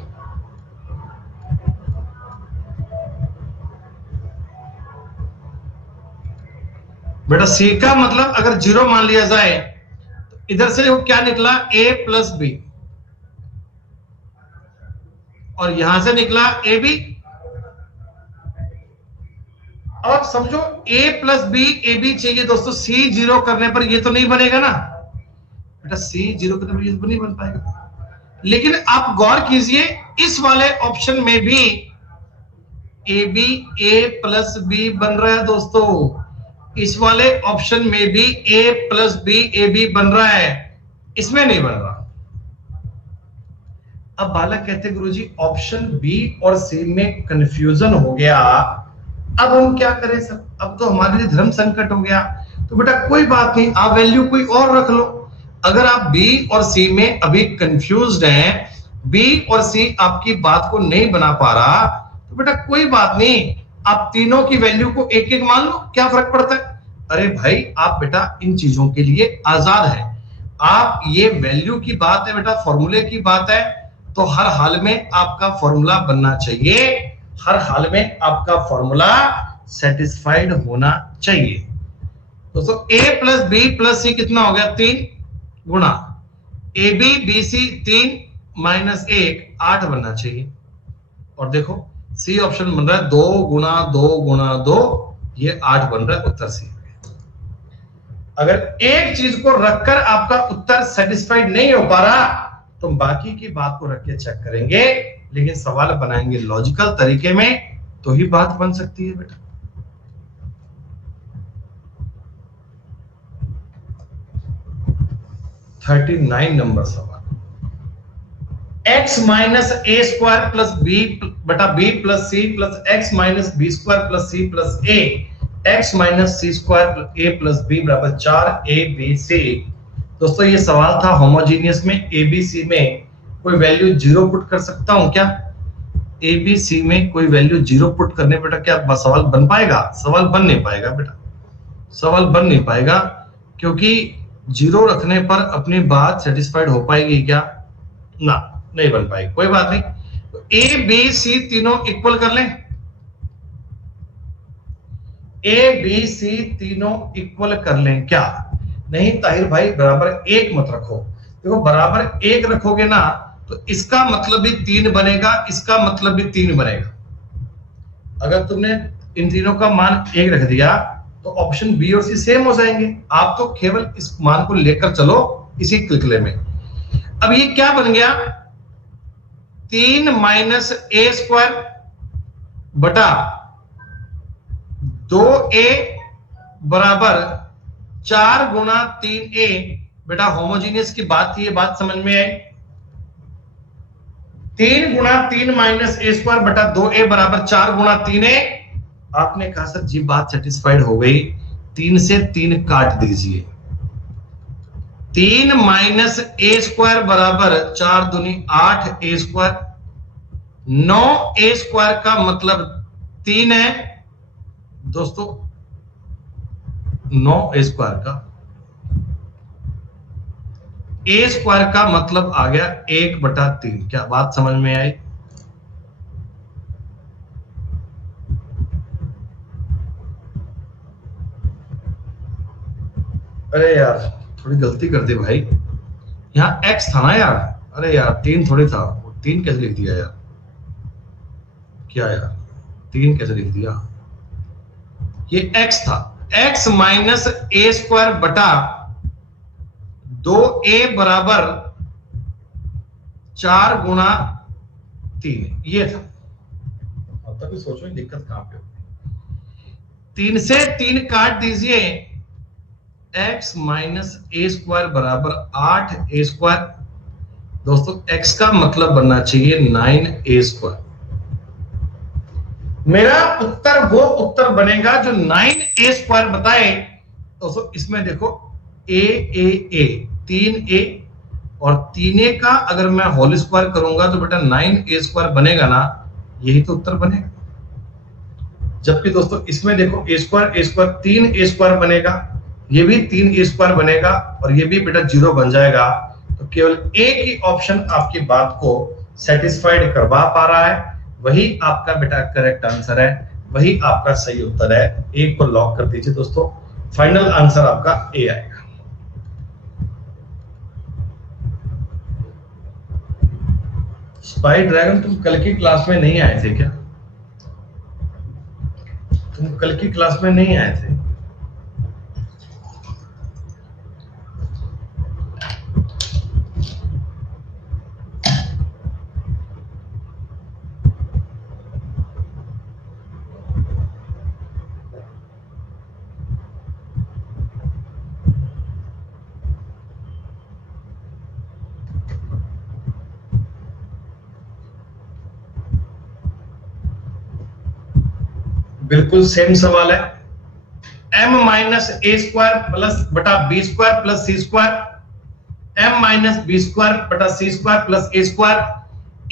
बेटा सी का मतलब अगर जीरो मान लिया जाए तो इधर से क्या निकला, a प्लस बी, और यहां से निकला ए बी। अब समझो a plus B A B चाहिए दोस्तों, c जीरो करने पर ये तो नहीं बनेगा ना बेटा, c जीरो करने पर ये तो नहीं बन पाएगा। लेकिन आप गौर कीजिए इस वाले ऑप्शन में भी A B A plus B बन रहा है दोस्तों, इस वाले ऑप्शन में भी a plus B A B बन रहा है, इसमें नहीं बन रहा। अब बालक कहते गुरुजी ऑप्शन बी और सी में कंफ्यूजन हो गया, अब हम क्या करें सर, अब तो हमारे लिए धर्म संकट हो गया। तो बेटा कोई बात नहीं, आप वैल्यू कोई और रख लो। अगर आप बी और सी में अभी कंफ्यूज्ड हैं, बी और सी आपकी बात को नहीं बना पा रहा, तो बेटा कोई बात नहीं, आप तीनों की वैल्यू को एक एक मान लो, क्या फर्क पड़ता है। अरे भाई आप बेटा इन चीजों के लिए आजाद है। आप ये वैल्यू की बात है बेटा, फॉर्मूले की बात है, तो हर हाल में आपका फॉर्मूला बनना चाहिए, हर हाल में आपका फॉर्मूला सेटिस्फाइड होना चाहिए। दोस्तों a plus B plus C कितना हो गया, 3 गुणा A B B C 3 minus 1 8 बनना चाहिए। और देखो सी ऑप्शन बन रहा है 2 गुणा 2 गुणा 2, ये 8 बन रहा है, उत्तर सी। अगर एक चीज को रखकर आपका उत्तर सेटिस्फाइड नहीं हो पा रहा, तो बाकी की बात को रख के चेक करेंगे, लेकिन सवाल बनाएंगे लॉजिकल तरीके में, तो ही बात बन सकती है बेटा। नंबर सवाल, x minus A square plus B बटा B plus C plus X minus B square plus C plus A, X minus C square A plus B बराबर 4 ए बी सी। दोस्तों ये सवाल था होमोजीनियस में, ए बी सी में कोई value zero put कर सकता हूं क्या? ए बी सी में कोई वैल्यू जीरो पुट करने बेटा क्या सवाल बन पाएगा? सवाल बन नहीं पाएगा बेटा, सवाल बन नहीं पाएगा, क्योंकि जीरो रखने पर अपनी बात सेटिस्फाइड हो पाएगी क्या? ना, नहीं बन पाएगी। कोई बात नहीं, तो ए बी सी तीनों इक्वल कर लें, ए बी सी तीनों इक्वल कर लें क्या? नहीं ताहिर भाई बराबर 1 मत रखो। देखो बराबर 1 रखोगे ना तो इसका मतलब भी 3 बनेगा, इसका मतलब भी 3 बनेगा। अगर तुमने इन तीनों का मान 1 रख दिया तो ऑप्शन बी और सी सेम हो जाएंगे। आप तो केवल इस मान को लेकर चलो इसी क्लिकले में। अब ये क्या बन गया, 3 माइनस ए स्क्वायर बटा 2a बराबर 4 गुणा 3a। बेटा होमोजीनियस की बात थी, ये बात समझ में आई। 3 गुणा 3 माइनस ए स्क्वायर बटा 2a बराबर 4 गुणा 3a। आपने कहा सर जी बात सेटिस्फाइड हो गई, 3 से 3 काट दीजिए। 3 माइनस ए स्क्वायर बराबर 4 दूनी 8 ए स्क्वायर 9a² का मतलब 3 है दोस्तों, 9a² का, a² का मतलब आ गया 1/3। क्या बात समझ में आई? अरे यार थोड़ी गलती कर दी भाई, यहाँ x था ना यार। अरे यार 3 थोड़ी था, 3 कैसे लिख दिया यार? क्या यार 3 कैसे लिख दिया? ये x था, x माइनस a² बटा 2a बराबर 4 गुणा 3, ये था। अब तक सोचो दिक्कत कहां पे होगी। 3 से 3 काट दीजिए, x माइनस a² बराबर 8a²। दोस्तों x का मतलब बनना चाहिए 9a²। मेरा उत्तर वो उत्तर बनेगा जो 9a² बताए। दोस्तों इसमें देखो a a a 3a और 3a का अगर मैं होल स्क्वायर करूंगा तो बेटा 9a² बनेगा ना, यही तो उत्तर बनेगा। जबकि दोस्तों इसमें देखो a² 3a² बनेगा, ये भी 3a² बनेगा और ये भी बेटा 0 बन जाएगा। तो केवल एक ही ऑप्शन आपकी बात को सेटिस्फाइड करवा पा रहा है, वही आपका बेटा करेक्ट आंसर है, वही आपका सही उत्तर है। एक को लॉक कर दीजिए दोस्तों, फाइनल आंसर आपका ए आएगा। स्पाई ड्रैगन तुम कल की क्लास में नहीं आए थे क्या? तुम कल की क्लास में नहीं आए थे? बिल्कुल सेम सवाल है। m माइनस a² प्लस बटा b² plus c², m minus b² बटा c² प्लस a²।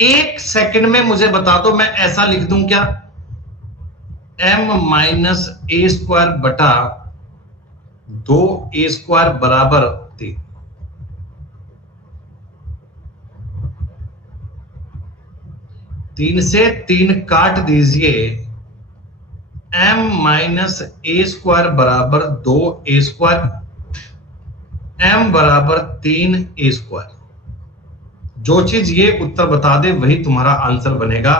एक सेकंड में मुझे बता दो, मैं ऐसा लिख दूं क्या? m माइनस a² बटा 2a² बराबर 3। तीन से 3 काट दीजिए, m माइनस a² बराबर 2a², m बराबर 3a²। जो चीज ये उत्तर बता दे वही तुम्हारा आंसर बनेगा।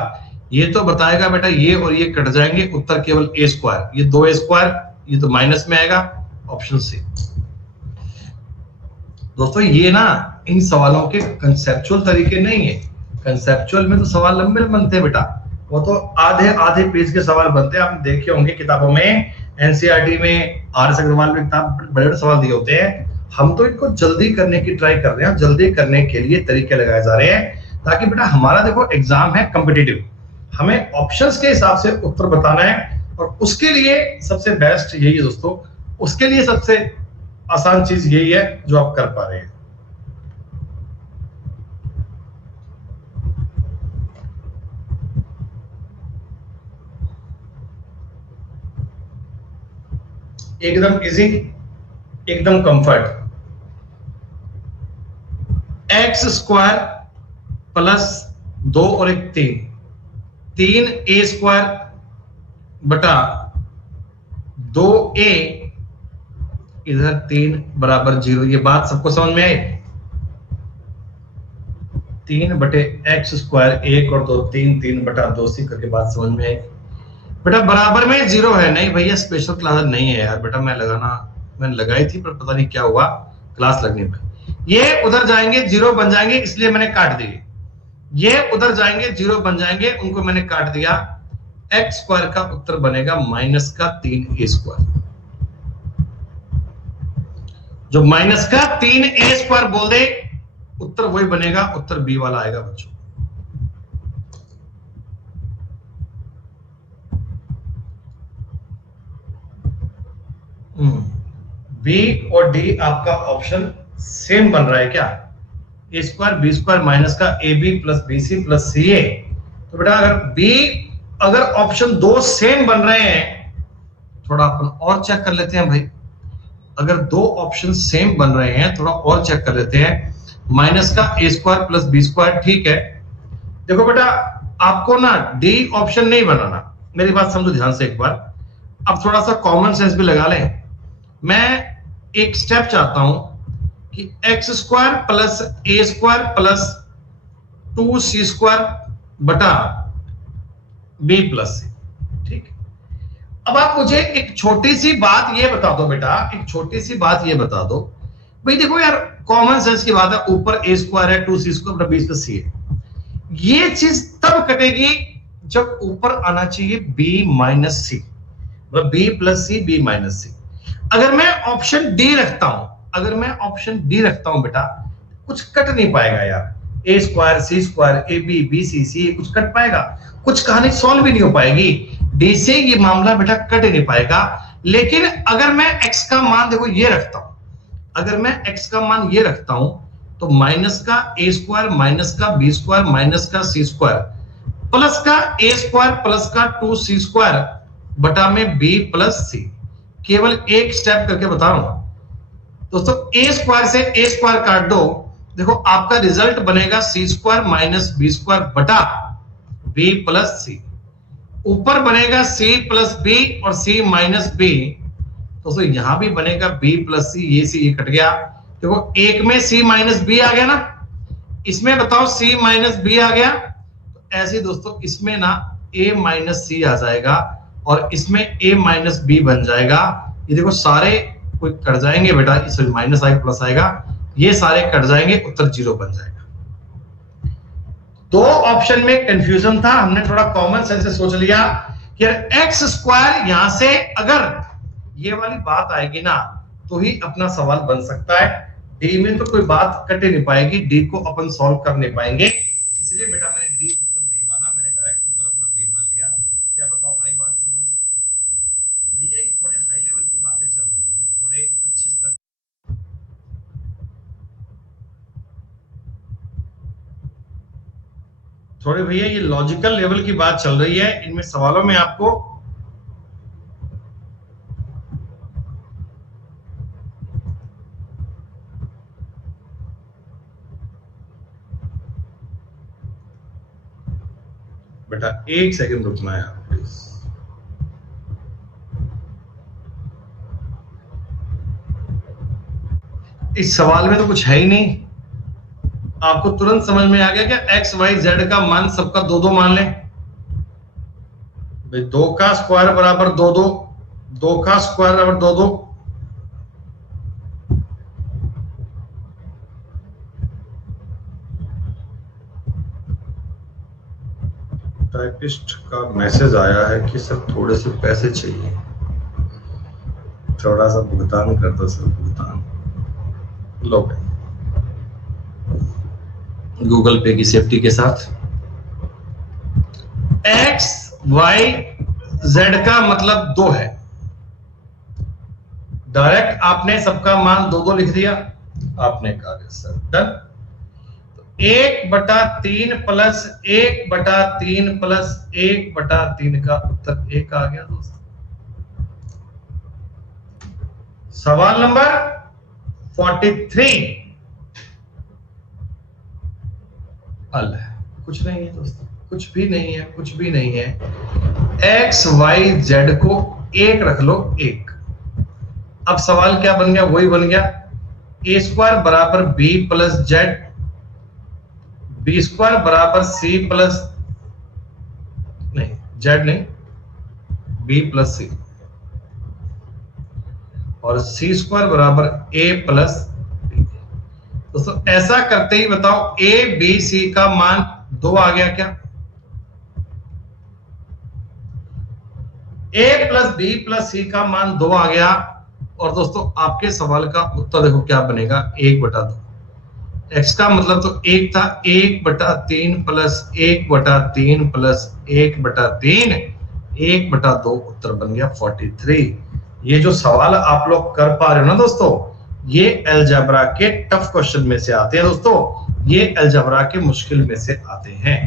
ये तो बताएगा बेटा ये और ये कट जाएंगे, उत्तर केवल a², ये 2a², ये तो माइनस में आएगा, ऑप्शन सी। दोस्तों ये ना इन सवालों के कंसेप्चुअल तरीके नहीं है। कंसेप्चुअल में तो सवाल लंबे बनते हैं बेटा, वो तो आधे आधे पेज के सवाल बनते हैं। आपने देखे होंगे किताबों में, एनसीईआरटी में, आर.एस. अग्रवाल में किताब बड़े बड़े सवाल दिए होते हैं। हम तो इनको जल्दी करने की ट्राई कर रहे हैं, जल्दी करने के लिए तरीके लगाए जा रहे हैं, ताकि बेटा हमारा देखो एग्जाम है कॉम्पिटिटिव, हमें ऑप्शंस के हिसाब से उत्तर बताना है, और उसके लिए सबसे बेस्ट यही है दोस्तों, उसके लिए सबसे आसान चीज यही है जो आप कर पा रहे हैं। एकदम इजी, एकदम कंफर्ट। x² प्लस 2 और 1 3a² बटा 2a इधर 3 बराबर 0। ये बात सबको समझ में आई? 3/x², 1 और 2 3, 3/2c करके बात समझ में आई बेटा? बराबर में 0 है नहीं भैया, स्पेशल क्लास नहीं है यार बेटा। मैंने लगाई थी पर पता नहीं क्या हुआ क्लास लगने पर, ये उधर जाएंगे 0 बन जाएंगे, इसलिए मैंने काट दिए। ये उधर जाएंगे 0 बन जाएंगे, उनको मैंने काट दिया। x² का उत्तर बनेगा माइनस का 3a²। जो माइनस का 3a² बोल दे उत्तर वही बनेगा, उत्तर बी वाला आएगा बच्चों। बी और डी आपका ऑप्शन सेम बन रहा है क्या? a² b² माइनस का ab plus bc plus ca तो बेटा अगर ऑप्शन 2 सेम बन रहे हैं, थोड़ा अपन और चेक कर लेते हैं भाई। अगर 2 ऑप्शन सेम बन रहे हैं, थोड़ा और चेक कर लेते हैं। माइनस का a square plus B square, ठीक है। देखो बेटा, आपको ना डी ऑप्शन नहीं बनाना, मेरी बात समझो ध्यान से एक बार। अब थोड़ा सा कॉमन सेंस भी लगा लें। मैं एक स्टेप चाहता हूं कि एक्स स्क्वायर प्लस ए स्क्वायर प्लस 2c स्क्वायर बटा बी प्लस सी, ठीक। अब आप मुझे एक छोटी सी बात ये बता दो बेटा, एक छोटी सी बात ये बता दो भाई। देखो यार, कॉमन सेंस की बात है, ऊपर ए स्क्वायर है, 2c स्क्वायर बटा बी प्लस सी है। ये चीज तब कटेगी जब ऊपर आना चाहिए बी माइनस सी, मतलब B plus C B minus C. अगर मैं ऑप्शन डी रखता हूं, अगर मैं ऑप्शन डी रखता हूं बेटा, कुछ कट नहीं पाएगा यार। A square C square A B B C C, कुछ कट पाएगा? कुछ कहानी सॉल्व भी नहीं हो पाएगी। डी से ये मामला बेटा कट ही नहीं पाएगा। लेकिन अगर मैं एक्स का मान देखो ये रखता हूं, अगर मैं एक्स का मान ये रखता हूं, तो माइनस का ए स्क्वायर माइनस का बी स्क्वायर माइनस का सी स्क्वायर प्लस का ए स्क्वायर प्लस का 2c स्क्वायर बटा में बी प्लस सी। केवल एक स्टेप करके बता रहा हूं दोस्तों। ए स्क्वायर से ए स्क्वायर काट दो, देखो आपका रिजल्ट बनेगा सी स्क्वायर माइनस बी स्क्वायर बटा बी प्लस सी। ऊपर बनेगा सी प्लस बी और सी माइनस बी। दोस्तों यहां भी बनेगा बी प्लस सी, ये कट गया। देखो एक में सी माइनस बी आ गया ना, इसमें बताओ सी माइनस बी आ गया। तो ऐसे दोस्तों इसमें ना ए माइनस सी आ जाएगा और इसमें ए माइनस बी बन जाएगा। ये देखो सारे कोई कट जाएंगे बेटा, इसमें माइनस आएगा प्लस आएगा, ये सारे कट जाएंगे, उत्तर 0 बन जाएगा। 2 ऑप्शन में कंफ्यूजन था, हमने थोड़ा कॉमन सेंस से सोच लिया कि एक्स स्क्वायर यहां से अगर ये वाली बात आएगी ना तो ही अपना सवाल बन सकता है। डी में तो कोई बात कट ही नहीं पाएगी, डी को अपन सॉल्व कर नहीं पाएंगे, इसलिए बेटा मैंने डी उत्तर नहीं माना, मैंने डायरेक्ट उत्तर अपना बी मान लिया। क्या बताओ, आई बात समझ? भैया ये थोड़े हाई लेवल की बातें चल रही हैं, थोड़े अच्छे स्तर, थोड़े भैया ये लॉजिकल लेवल की बात चल रही है। इनमें सवालों में आपको बेटा एक सेकंड रुकना है प्लीज। इस सवाल में तो कुछ है ही नहीं। आपको तुरंत समझ में आ गया क्या? एक्स वाई जेड का मान सबका 2-2 मान लें भाई। 2 का स्क्वायर बराबर 2-2, 2 का स्क्वायर बराबर 2-2। टाइपिस्ट का मैसेज आया है कि सर थोड़े से पैसे चाहिए, थोड़ा सा भुगतान कर दो सर, भुगतान लो गूगल पे की सेफ्टी के साथ। एक्स वाई जेड का मतलब 2 है, डायरेक्ट आपने सबका मान 2-2 लिख दिया, आपने कहा सर डन। 1/3 प्लस 1/3 प्लस 1/3 का उत्तर 1 आ गया दोस्तों। सवाल नंबर 43 हल है। कुछ नहीं है दोस्तों, कुछ भी नहीं है, कुछ भी नहीं है। एक्स वाई जेड को 1 रख लो, 1। अब सवाल क्या बन गया? वही बन गया, ए स्क्वायर बराबर B plus Z, B square बराबर सी प्लस नहीं जेड नहीं बी प्लस सी, और सी स्क्वायर बराबर ए प्लस बी। दोस्तों ऐसा करते ही बताओ ए बी सी का मान 2 आ गया क्या? ए प्लस बी प्लस सी का मान 2 आ गया। और दोस्तों आपके सवाल का उत्तर देखो क्या बनेगा, 1/2। एक्स का मतलब तो 1 था, 1/3 प्लस 1/3 प्लस 1/3, 1/2 उत्तर बन गया 43। ये जो सवाल आप लोग कर पा रहे हो ना दोस्तों, ये अलजेब्रा के टफ क्वेश्चन में से आते हैं दोस्तों, ये अलजेब्रा के मुश्किल में से आते हैं।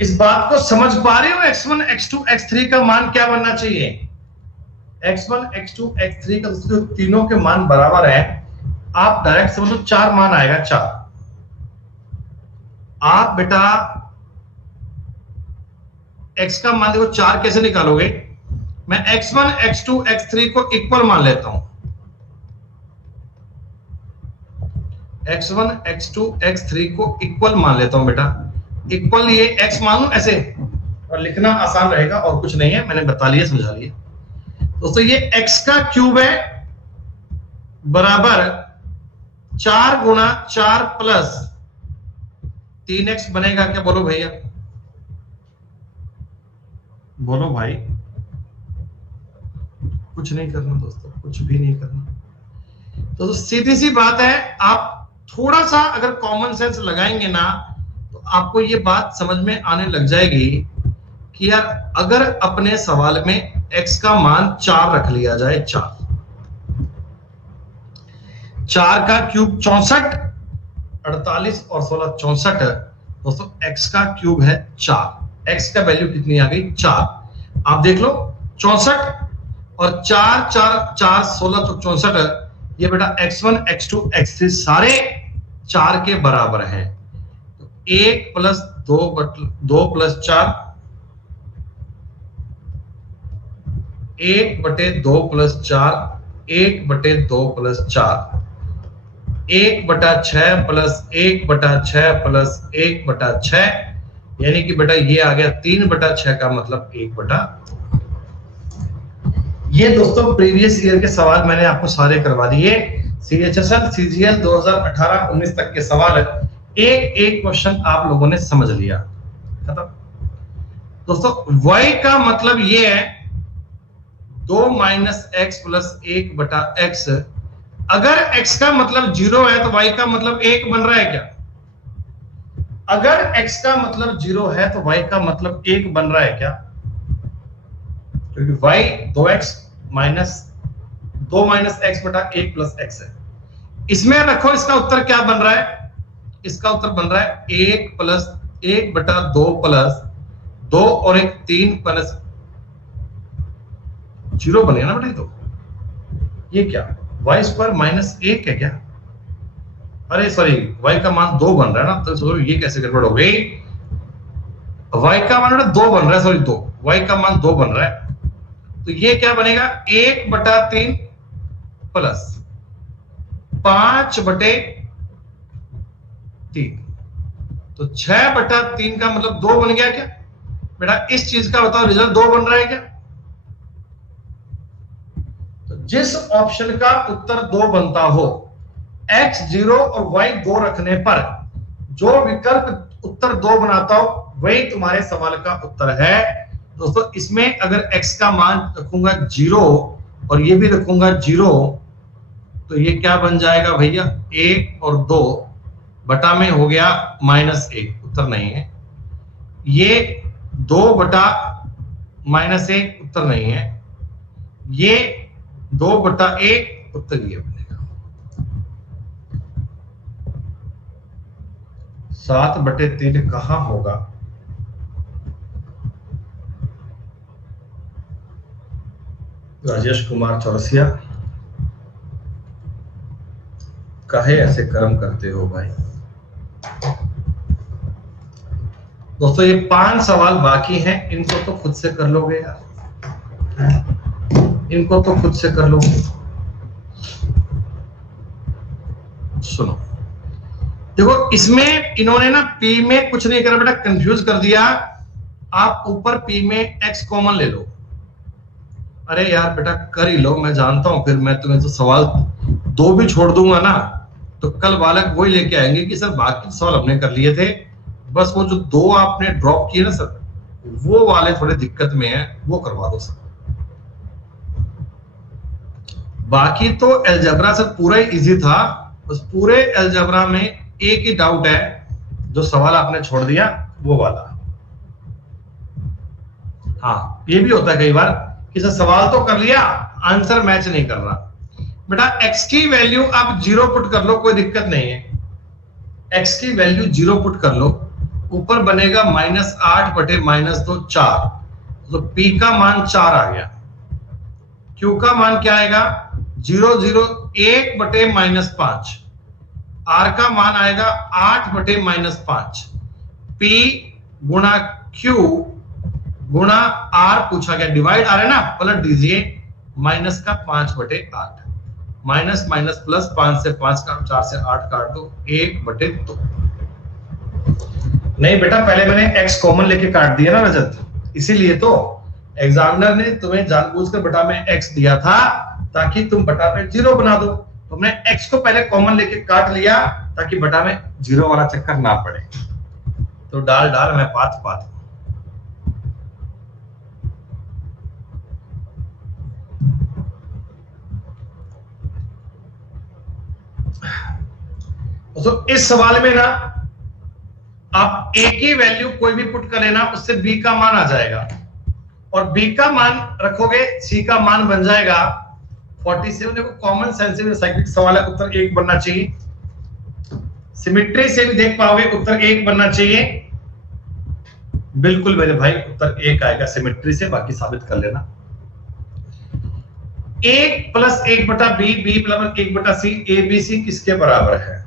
इस बात को समझ पा रहे हो? x1 x2 x3 का मान क्या बनना चाहिए? x1 x2 x3 का दोस्तों तीनों के मान बराबर है, आप डायरेक्ट समझो 4 मान आएगा 4। आप बेटा x का मान देखो 4 कैसे निकालोगे? मैं x1 x2 x3 को इक्वल मान लेता हूं, x1 x2 x3 को इक्वल मान लेता हूं बेटा। इक्वल ये x मानू ऐसे, और लिखना आसान रहेगा और कुछ नहीं है, मैंने बता लिया समझा लिया। दोस्तों ये x का क्यूब है बराबर 4 गुणा 4 प्लस 3x बनेगा क्या? बोलो भैया, बोलो भाई। कुछ नहीं करना दोस्तों, कुछ भी नहीं करना। तो सीधी सी बात है, आप थोड़ा सा अगर कॉमन सेंस लगाएंगे ना तो आपको ये बात समझ में आने लग जाएगी कि यार अगर अपने सवाल में x का मान 4 रख लिया जाए, 4 का क्यूब 64, 48 और 16 64। दोस्तों x का क्यूब है 4, x का वैल्यू कितनी आ गई? 4। आप देख लो 64 और 4 4 4 16 तो 64। ये बेटा x1 x2 x3 सारे 4 के बराबर हैं। तो 1 plus 2 plus 4, 1/2 plus 4, 1/2 plus 4, 1/6 plus 1/6 plus 1/6, यानी कि बेटा ये आ गया 3/6 का मतलब 1/। ये दोस्तों प्रीवियस ईयर के सवाल मैंने आपको सारे करवा दिए, CHSL CGL 2018-19 तक के सवाल, एक एक क्वेश्चन आप लोगों ने समझ लिया, खत्म। दोस्तों y का मतलब ये है 2 माइनस x प्लस 1/x। अगर x का मतलब 0 है तो y का मतलब 1 बन रहा है क्या? अगर x का मतलब 0 है तो y का मतलब 1 बन रहा है क्या? क्योंकि y 2x minus 2 minus x बटा 1 प्लस x है। इसमें रखो, इसका उत्तर क्या बन रहा है? इसका उत्तर बन रहा है 1 प्लस 1/2 प्लस 2 और 1 3 प्लस 0 बनेगा ना बेटा। तो ये क्या y स्क्वायर माइनस 1 है क्या? अरे सॉरी, y का मान 2 बन रहा है ना, तो सोचो ये कैसे गड़बड़ हो गई? y का मान बेटा 2 बन रहा है, सॉरी 2, y का मान 2 बन रहा है, तो ये क्या बनेगा 1/3 प्लस 5/3, तो 6/3 का मतलब 2 बन गया क्या बेटा? इस चीज का बताओ रिजल्ट 2 बन रहा है क्या? तो जिस ऑप्शन का उत्तर 2 बनता हो, x 0 और y 2 रखने पर जो विकल्प उत्तर 2 बनाता हो वही तुम्हारे सवाल का उत्तर है। दोस्तों इसमें अगर x का मान रखूंगा 0 और ये भी रखूंगा 0, तो ये क्या बन जाएगा भैया? 1 और 2 बटा में हो गया -1, उत्तर नहीं है। ये 2 बटा -1 उत्तर नहीं है। ये 2/1 उत्तर ये बनेगा। 7/3 कहां होगा? राजेश कुमार चौरसिया, काहे ऐसे कर्म करते हो भाई? दोस्तों ये 5 सवाल बाकी हैं, इनको तो खुद से कर लोगे यार, इनको तो खुद से कर लोगे। सुनो देखो, इसमें इन्होंने ना p में कुछ नहीं करा बेटा, कंफ्यूज कर दिया। आप ऊपर p में x कॉमन ले लो। अरे यार बेटा कर ही लो, मैं जानता हूं, फिर मैं तुम्हें तो सवाल 2 भी छोड़ दूंगा ना तो कल बालक वही लेके आएंगे कि सर बाकी सवाल हमने कर लिए थे, बस वो जो 2 आपने ड्रॉप किए ना सर, वो वाले थोड़े दिक्कत में है, वो करवा दो सर। बाकी तो अलजेब्रा सर पूरा ही इजी था, बस पूरे अलजेब्रा में एक ही डाउट है, जो सवाल आपने छोड़ दिया वो वाला। हाँ ये भी होता है कई बार कि सर सवाल तो कर लिया, आंसर मैच नहीं कर रहा। बेटा x की वैल्यू आप 0 पुट कर लो, कोई दिक्कत नहीं है। x की वैल्यू 0 पुट कर लो, ऊपर बनेगा -8 बटे -2 4, तो P का मान 4 आ गया। Q का मान क्या आएगा 0 0 1 बटे -5, R का मान आएगा 8 बटे -5, P गुणा Q गुणा R पूछा गया, डिवाइड R है ना, पलट दीजिए, माइनस का 5 बटे 8, माइनस माइनस प्लस, 5 से 5 काट, 4 से 8 काट दो, 1 बटे 2। नहीं बेटा पहले मैंने x कॉमन लेके काट दिया ना रजत, इसीलिए तो एग्जामिनर ने तुम्हें जानबूझकर बटा में x दिया था ताकि तुम बटा में 0 बना दो। तुमने x को पहले कॉमन लेके काट लिया ताकि बटा में 0 वाला चक्कर ना पड़े। तो डाल डाल मैं पात पात। तो इस सवाल में ना आप a की वैल्यू कोई भी पुट कर लेना, उससे b का मान आ जाएगा, और b का मान रखोगे c का मान बन जाएगा 47। देखो कॉमन सेंस में साइक्लिक सवाल है, उत्तर 1 बनना चाहिए। सिमेट्री से भी देख पाओगे उत्तर 1 बनना चाहिए। बिल्कुल मेरे भाई उत्तर 1 आएगा सिमेट्री से, बाकी साबित कर लेना। 1 + 1 बटा b, b + 1 बटा c, a b c किसके बराबर है?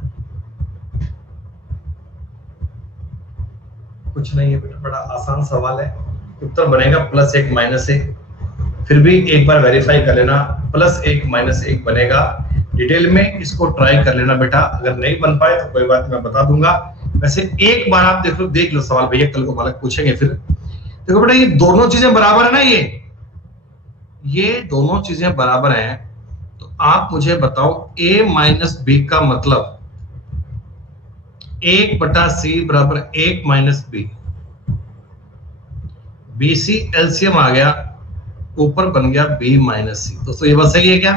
कुछ नहीं है बेटा, बड़ा आसान सवाल है। उत्तर बनेगा +1 -1। फिर भी एक बार वेरीफाई कर लेना, +1 -1 बनेगा। डिटेल में इसको ट्राई कर लेना बेटा, अगर नहीं बन पाए तो कोई बात, मैं बता दूंगा। वैसे एक बार आप देख लो सवाल, भैया कल को बालक पूछेंगे। फिर देखो बेटा ये दोनों चीजें बराबर है ना, ये दोनों चीजें बराबर हैं, तो आप मुझे बताओ a - b का मतलब 1 बटा c बराबर 1 - b। BC एलसीएम आ गया, ऊपर बन गया b - c। दोस्तों ये बात सही है क्या?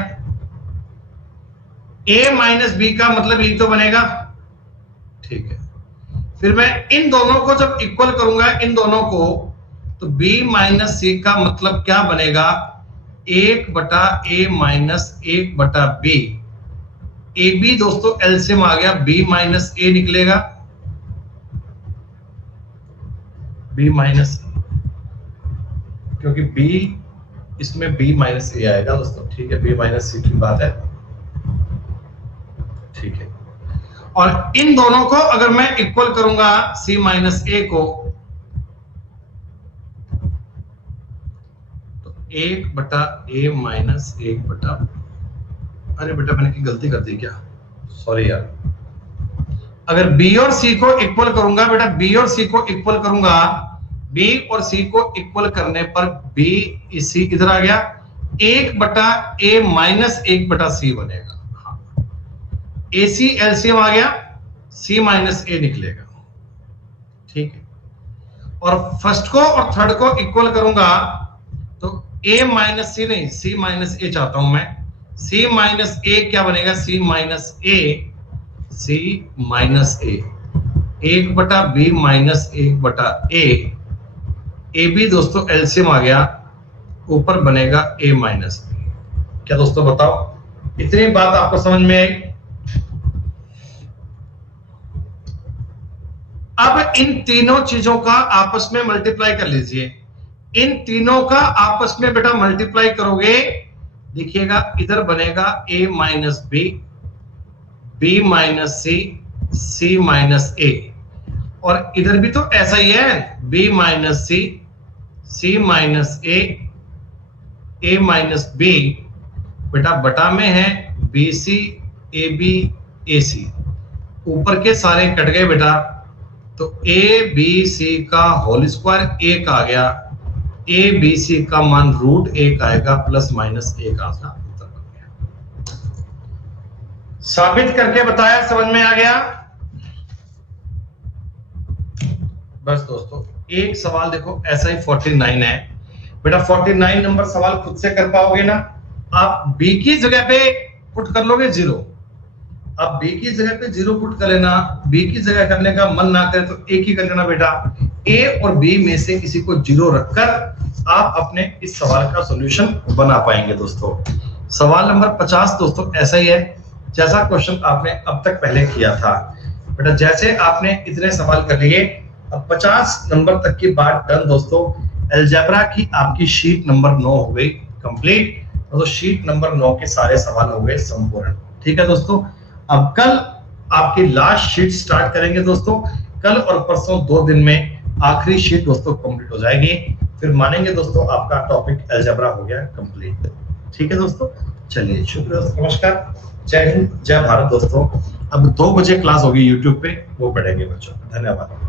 a - b का मतलब यही तो बनेगा, ठीक है। फिर मैं इन दोनों को जब इक्वल करूंगा, इन दोनों को, तो b - c का मतलब क्या बनेगा 1 बटा a - 1 बटा b। AB दोस्तों एलसीएम आ गया, b - a निकलेगा, b - क्योंकि b इसमें b - a आएगा दोस्तों, ठीक है। b - c की बात है, ठीक है। और इन दोनों को अगर मैं इक्वल करूंगा c - a को, तो 1 बटा a - 1 बटा, अरे बेटा मैंने की गलती कर दी क्या, सॉरी यार। अगर b और c को इक्वल करूंगा बेटा, b और c को इक्वल करूंगा, b और c को इक्वल करने पर b c इधर आ गया, 1 बटा a - 1 बटा c बनेगा। हाँ, AC एलसीएम आ गया, c - a निकलेगा, ठीक है। और फर्स्ट को और थर्ड को इक्वल करूंगा, तो a - c नहीं, c - a चाहता हूं मैं। c - a क्या बनेगा, c - a 1 बटा b - 1 बटा a। AB दोस्तों एलसीएम आ गया, ऊपर बनेगा a - b। क्या दोस्तों बताओ, इतनी बात आपको समझ में आई? अब इन तीनों चीजों का आपस में मल्टीप्लाई कर लीजिए। इन तीनों का आपस में बेटा मल्टीप्लाई करोगे, देखिएगा इधर बनेगा a - b, b - c, c - a, और इधर भी तो ऐसा ही है, b - c, c - a b, बेटा बटा में है BC AB AC, ऊपर के सारे कट गए बेटा, तो ABC का होल स्क्वायर 1 आ गया, ABC का मान √1 आएगा, ±1 आएगा, उत्तर बन गया। साबित करके बताया, समझ में आ गया? बस दोस्तों एक सवाल देखो ऐसा ही 49 है बेटा, 49 नंबर सवाल खुद से कर पाओगे ना? आप B की जगह पे पुट कर लोगे 0, आप B की जगह पे 0 पुट कर लेना। B की जगह करने का मन ना करे तो A की कर लेना बेटा। A और B में से किसी को 0 रखकर आप अपने इस सवाल का सॉल्यूशन बना पाएंगे। दोस्तों सवाल नंबर 50 दोस्तों ऐसा ही है जैसा क्वेश्चन आपने अब तक पहले किया था बेटा। जैसे आपने इतने सवाल कर लिए, अब 50 नंबर तक की बात डन दोस्तों। अलजेब्रा की आपकी शीट नंबर 9 हो गई कंप्लीट। तो शीट नंबर 9 के सारे सवाल हो गए संपूर्ण। ठीक है दोस्तों, अब कल आपकी लास्ट शीट स्टार्ट करेंगे दोस्तों। कल और परसों 2 दिन में आखिरी शीट दोस्तों कंप्लीट हो जाएगी। फिर मानेंगे दोस्तों आपका टॉपिक अलजेब्रा हो गया कंप्लीट। ठीक है दोस्तों, चलिए शुक्रिया, नमस्कार, जय हिंद, जय भारत दोस्तों। अब 2 बजे क्लास होगी यूट्यूब पे, वो पढ़ेंगे बच्चों। धन्यवाद।